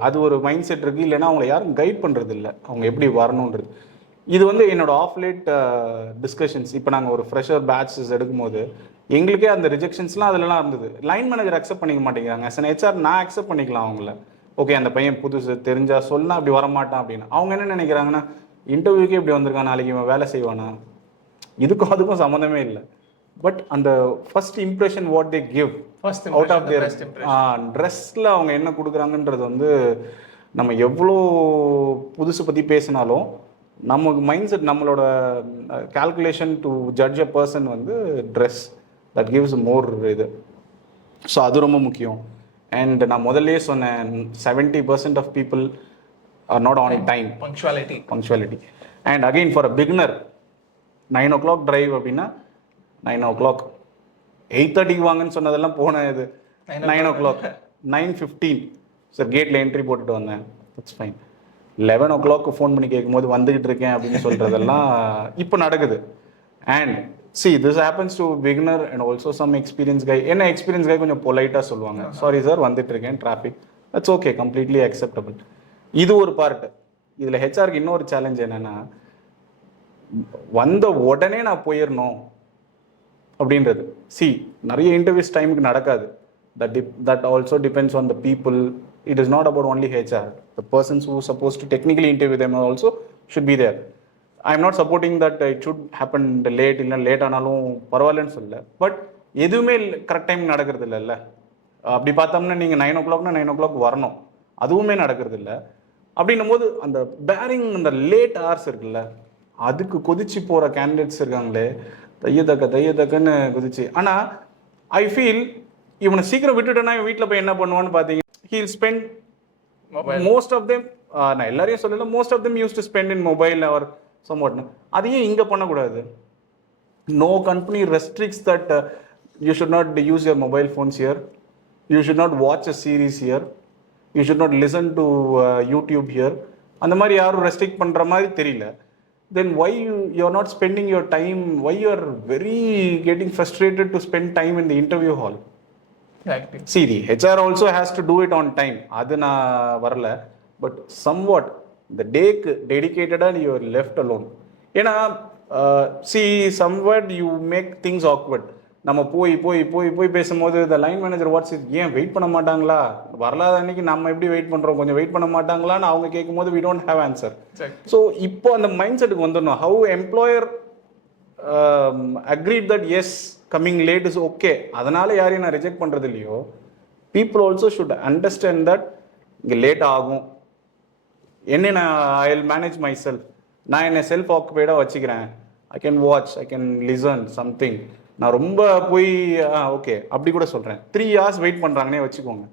அது ஒரு மைண்ட் செட் இருக்குது, இல்லைன்னா அவங்கள யாரும் கைட் பண்ணுறது இல்லை அவங்க எப்படி வரணுன்றது. இது வந்து என்னோட ஆஃப்லேட் டிஸ்கஷன்ஸ். இப்போ நாங்கள் ஒரு ஃப்ரெஷர் பேட்சஸ் எடுக்கும்போது எங்களுக்கே அந்த ரிஜெக்ஷன்ஸ்லாம் அதிலலாம் இருந்தது. லைன் மேனேஜர் அக்செப்ட் பண்ணிக்க மாட்டேங்கிறாங்க. ஆஸ் அன் ஹெச்ஆர் நான் அக்செப்ட் பண்ணிக்கலாம் அவங்கள. ஓகே அந்த பையன் புதுசு, தெரிஞ்சா சொன்னா அப்படி வரமாட்டான் அப்படின்னு. அவங்க என்ன நினைக்கிறாங்கன்னா இன்டர்வியூக்கே இப்படி வந்திருக்கான், நாளைக்கு இவன் வேலை செய்வானா? இதுக்கும் அதுக்கும் சம்மந்தமே இல்லை. பட் அந்த first impression what they give out of their ட்ரெஸ்ஸில் அவங்க என்ன கொடுக்குறாங்கன்றது வந்து நம்ம எவ்வளோ புதுசு பற்றி பேசினாலும் நமக்கு மைண்ட் செட், நம்மளோட calculation to judge a person வந்து ட்ரெஸ் தட் கிவ்ஸ் மோர் இது. ஸோ அது ரொம்ப முக்கியம். அண்ட் நான் முதல்லே சொன்னேன் 70% of people are not on time. Punctuality. And again for a beginner 9 o'clock drive அப்படின்னா 9 o'clock. 8:30 வாங்கன்னு சொன்னதெல்லாம் போன இது 9 o'clock. 9:15 சார் கேட்டில் என்ட்ரி போட்டுட்டு வந்தேன், இட்ஸ் ஃபைன். 11 o'clock ஃபோன் பண்ணி கேட்கும்போது வந்துகிட்டு இருக்கேன் அப்படின்னு சொல்கிறதெல்லாம் இப்போ நடக்குது. And see this happens to beginner and also some experienced guy. என்ன எக்ஸ்பீரியன்ஸ் guy கொஞ்சம் பொலைட்டாக சொல்லுவாங்க, சாரி சார் வந்துட்டு இருக்கேன் traffic, that's okay, completely acceptable. இது ஒரு பார்ட். இதில் ஹெச்ஆருக்கு இன்னொரு சேலஞ்ச் என்னென்னா வந்த உடனே நான் போயிடணும் அப்படின்றது. நிறைய இன்டர்வியூஸ் டைமுக்கு நடக்காது. That also depends on the people. It is not about only HR. The persons who are supposed to technically interview them also should be there. I am not supporting that it should happen late, இல்லை லேட் ஆனாலும் பரவாயில்லன்னு சொல்ல. பட் எதுவுமே correct time நடக்கிறது இல்லைல்ல. அப்படி பார்த்தோம்னா நீங்கள் 9 o'clock 9 o'clock வரணும், அதுவுமே நடக்கிறது இல்லை. அப்படின்னும் போது அந்த பேரிங், அந்த லேட் ஹவர்ஸ் இருக்குல்ல, அதுக்கு கொதிச்சு போகிற கேண்டிடேட்ஸ் இருக்காங்களே, தையத்தக்கன்னு கொதிச்சு. ஆனால் ஐ ஃபீல் இவனை சீக்கிரம் விட்டுட்டேன்னா வீட்டில் போய் என்ன பண்ணுவான்னு பார்த்தீங்க, he'll spend most of them, நான் எல்லாரையும் சொல்லல, most of them used to spend in mobile or somewhat. அதையும் இங்கே பண்ணக்கூடாது. No company restricts that you should not use your mobile phones here, you should not watch a series here, you should not listen to YouTube here. அந்த மாதிரி யாரும் ரெஸ்ட்ரிக்ட் பண்ணுற மாதிரி தெரியல. Then why you are not spending your time, why you are very getting frustrated to spend time in the interview hall? Exactly. See, the HR also has to do it on time. அது நான் வரல. But somewhat the day dedicated and you are left alone. ஏன்னா see, somewhat you make things awkward. நம்ம போய் பேசும்போது the line manager what's it, ஏன் வெயிட் பண்ண மாட்டாங்களா, வரலாத அன்னைக்கு நம்ம எப்படி வெயிட் பண்ணுறோம், கொஞ்சம் வெயிட் பண்ண மாட்டாங்களான்னு அவங்க கேட்கும்போது we don't have answer. So இப்போ அந்த மைண்ட் செட்டுக்கு வந்துடணும். how employer agreed that yes, coming late is okay, அதனால யாரையும் நான் ரிஜெக்ட் பண்ணுறது இல்லையோ, people also should understand that இங்கே லேட் ஆகும், என்ன நான் I will manage my self, நான் என்னை செல்ஃப் ஆக்குபைடாக வச்சுக்கிறேன், I can watch, I can listen something. நான் ரொம்ப போய் ஓகே அப்படி கூட சொல்கிறேன். 3 hours வெயிட் பண்ணுறாங்கன்னே வச்சுக்கோங்க.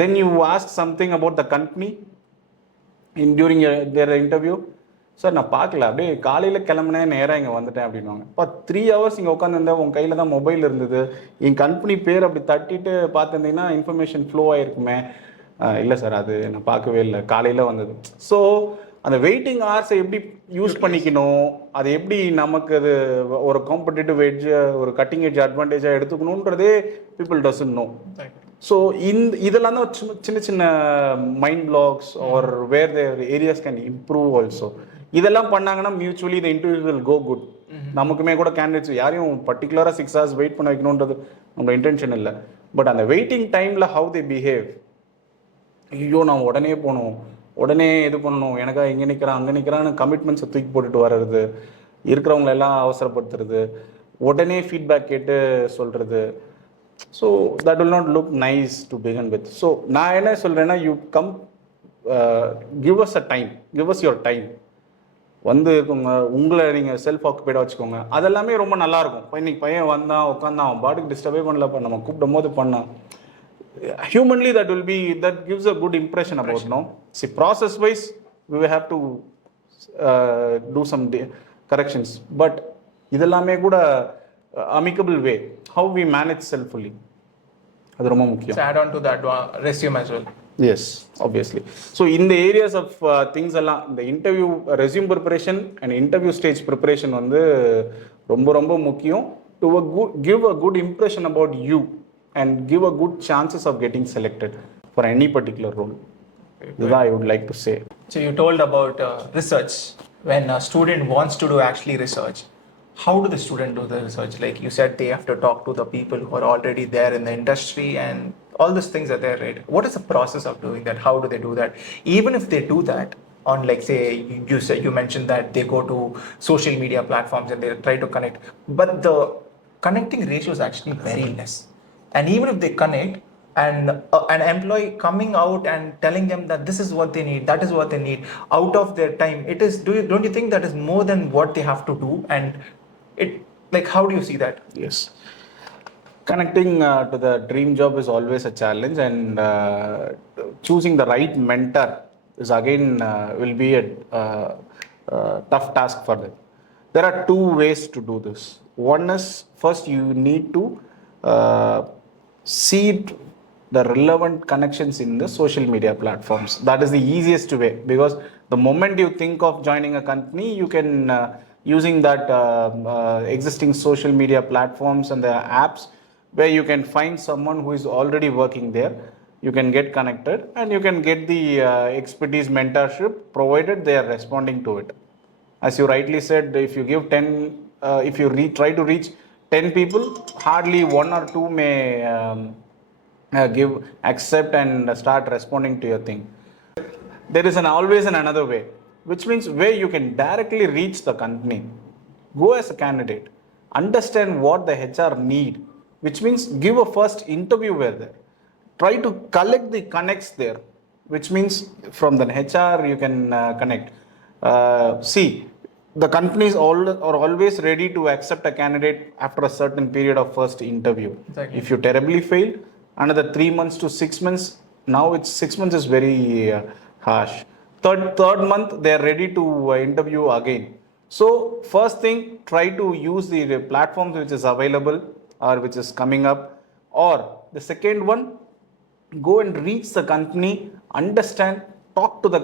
Then you ask something about the company during their interview. Sir நான் பார்க்கல, அப்படியே காலையில் கிளம்புனேன், நேராக இங்கே வந்துட்டேன் அப்படின்வாங்க. இப்போ 3 hours இங்கே உட்காந்துருந்தேன், உங்கள் கையில் தான் மொபைல் இருந்தது, என் கம்பெனி பேர் அப்படி தட்டிட்டு பார்த்துருந்தீங்கன்னா இன்ஃபர்மேஷன் ஃப்ளோ ஆகிருக்குமே. இல்லை சார், அது நான் பார்க்கவே இல்லை, காலையில் வந்தது. ஸோ அந்த வெயிட்டிங் ஹவர்ஸை எப்படி யூஸ் பண்ணிக்கணும், அது எப்படி நமக்கு அது ஒரு காம்படிட்டிவ் எட்ஜ், ஒரு கட்டிங் எட்ஜ் அட்வான்டேஜாக எடுத்துக்கணுன்றதே பீப்புள் டசன்ட் நோ. ஸோ இதெல்லாம் தான் சின்ன சின்ன mind blocks are where their areas can improve also. இதெல்லாம் பண்ணாங்கன்னா mutually the interview will go good. நமக்குமே கூட கேண்டிடேட்ஸ் யாரையும் பர்டிகுலராக 6 hours வெயிட் பண்ண வைக்கணுன்றது நம்ம இன்டென்ஷன் இல்லை. பட் அந்த வெயிட்டிங் டைமில் ஹவு தே பிஹேவ், ஐயோ நான் உடனே போகணும், உடனே இது பண்ணணும், எனக்கா இங்கே நிற்கிறான் அங்கே நிற்கிறான்னு கமிட்மெண்ட்ஸை தூக்கி போட்டுட்டு வர்றது, இருக்கிறவங்களெல்லாம் அவசரப்படுத்துறது, உடனே ஃபீட்பேக் கேட்டு சொல்கிறது. So that will not look nice to begin with. So நான் என்ன சொல்கிறேன்னா, you come give us a time, give us your time. வந்து உங்களை நீங்கள் செல்ஃப் ஆக்குபைடாக வச்சுக்கோங்க. அதெல்லாமே ரொம்ப நல்லாயிருக்கும். இன்னைக்கு பையன் வந்தான் உட்காந்தான், அவன் பாட்டுக்கு டிஸ்டர்பே பண்ணலப்பா, நம்ம கூப்பிடும் போது பண்ணான். Humanly that gives a good impression about, no? See, process wise we will have to do some corrections, but idellame kuda amicable way how we manage self-fully, adu romba mukkiyam. So add on to that resume as well. Yes, obviously. So in the areas of things alla, the interview resume preparation and interview stage preparation vandu romba mukkiyam to give a good impression about you and give a good chances of getting selected for any particular role. That I would like to say. So you told about research. When a student wants to do actually research, how do the student do the research? Like you said, they have to talk to the people who are already there in the industry and all these things are there, right? What is the process of doing that? How do they do that? Even if they do that on, like, say, you mentioned that they go to social media platforms and they try to connect, but the connecting ratio is actually very less. And even if they connect, and an employee coming out and telling them that this is what they need, that is what they need, out of their time, it is, don't you think that is more than what they have to do? And it, like, how do you see that? Yes, connecting to the dream job is always a challenge, and choosing the right mentor is again will be a tough task for them. There are 2 ways to do this. One is, first you need to seed the relevant connections in the social media platforms. That is the easiest way, because the moment you think of joining a company, you can using that existing social media platforms and the apps where you can find someone who is already working there. You can get connected and you can get the expertise mentorship, provided they are responding to it. As you rightly said, if you give 10 if you try to reach 10 people, hardly one or two may accept and start responding to your thing. There is always another way, which means where you can directly reach the company. Go as a candidate, understand what the HR need, which means give a first interview where there. Try to collect the connects there, which means from the HR you can connect. See, the companies are always ready to accept a candidate after a certain period of first interview. Exactly. If you terribly fail, another 3 months to 6 months. Now it's 6 months is very harsh. Third month they are ready to interview again. So first thing, try to use the platforms which is available or which is coming up. Or the second one, go and reach the company, understand, talk to the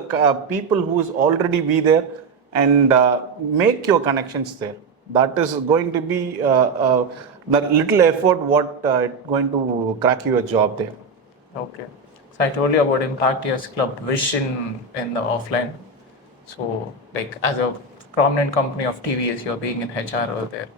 people who is already be there, and make your connections there. That is going to be the little effort what going to crack you a job there. Okay. So I told you about Impacteers Club vision in the offline. So like as a prominent company of TVS, you're being in HR over there.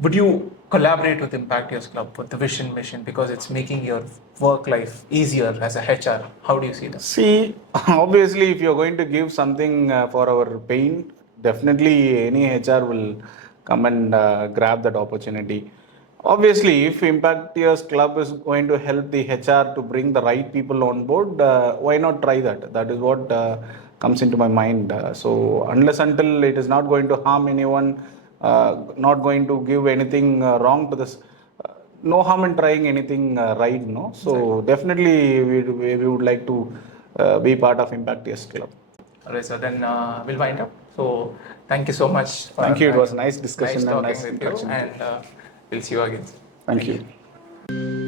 Would you collaborate with Impacteers Club for the vision mission because it's making your work life easier as a HR? How do you see that? See, obviously, if you're going to give something for our pain, definitely any HR will come and grab that opportunity. Obviously, if Impact Years Club is going to help the HR to bring the right people on board, why not try that? That is what comes into my mind. So, unless until it is not going to harm anyone, not going to give anything wrong to this, no harm in trying anything right, no? So, definitely we would like to be part of Impact Years Club. Alright, so then we'll wind up. So thank you so much. Thank you. It was a nice discussion nice and talking nice with you, interaction. and we'll see you again. Thank you.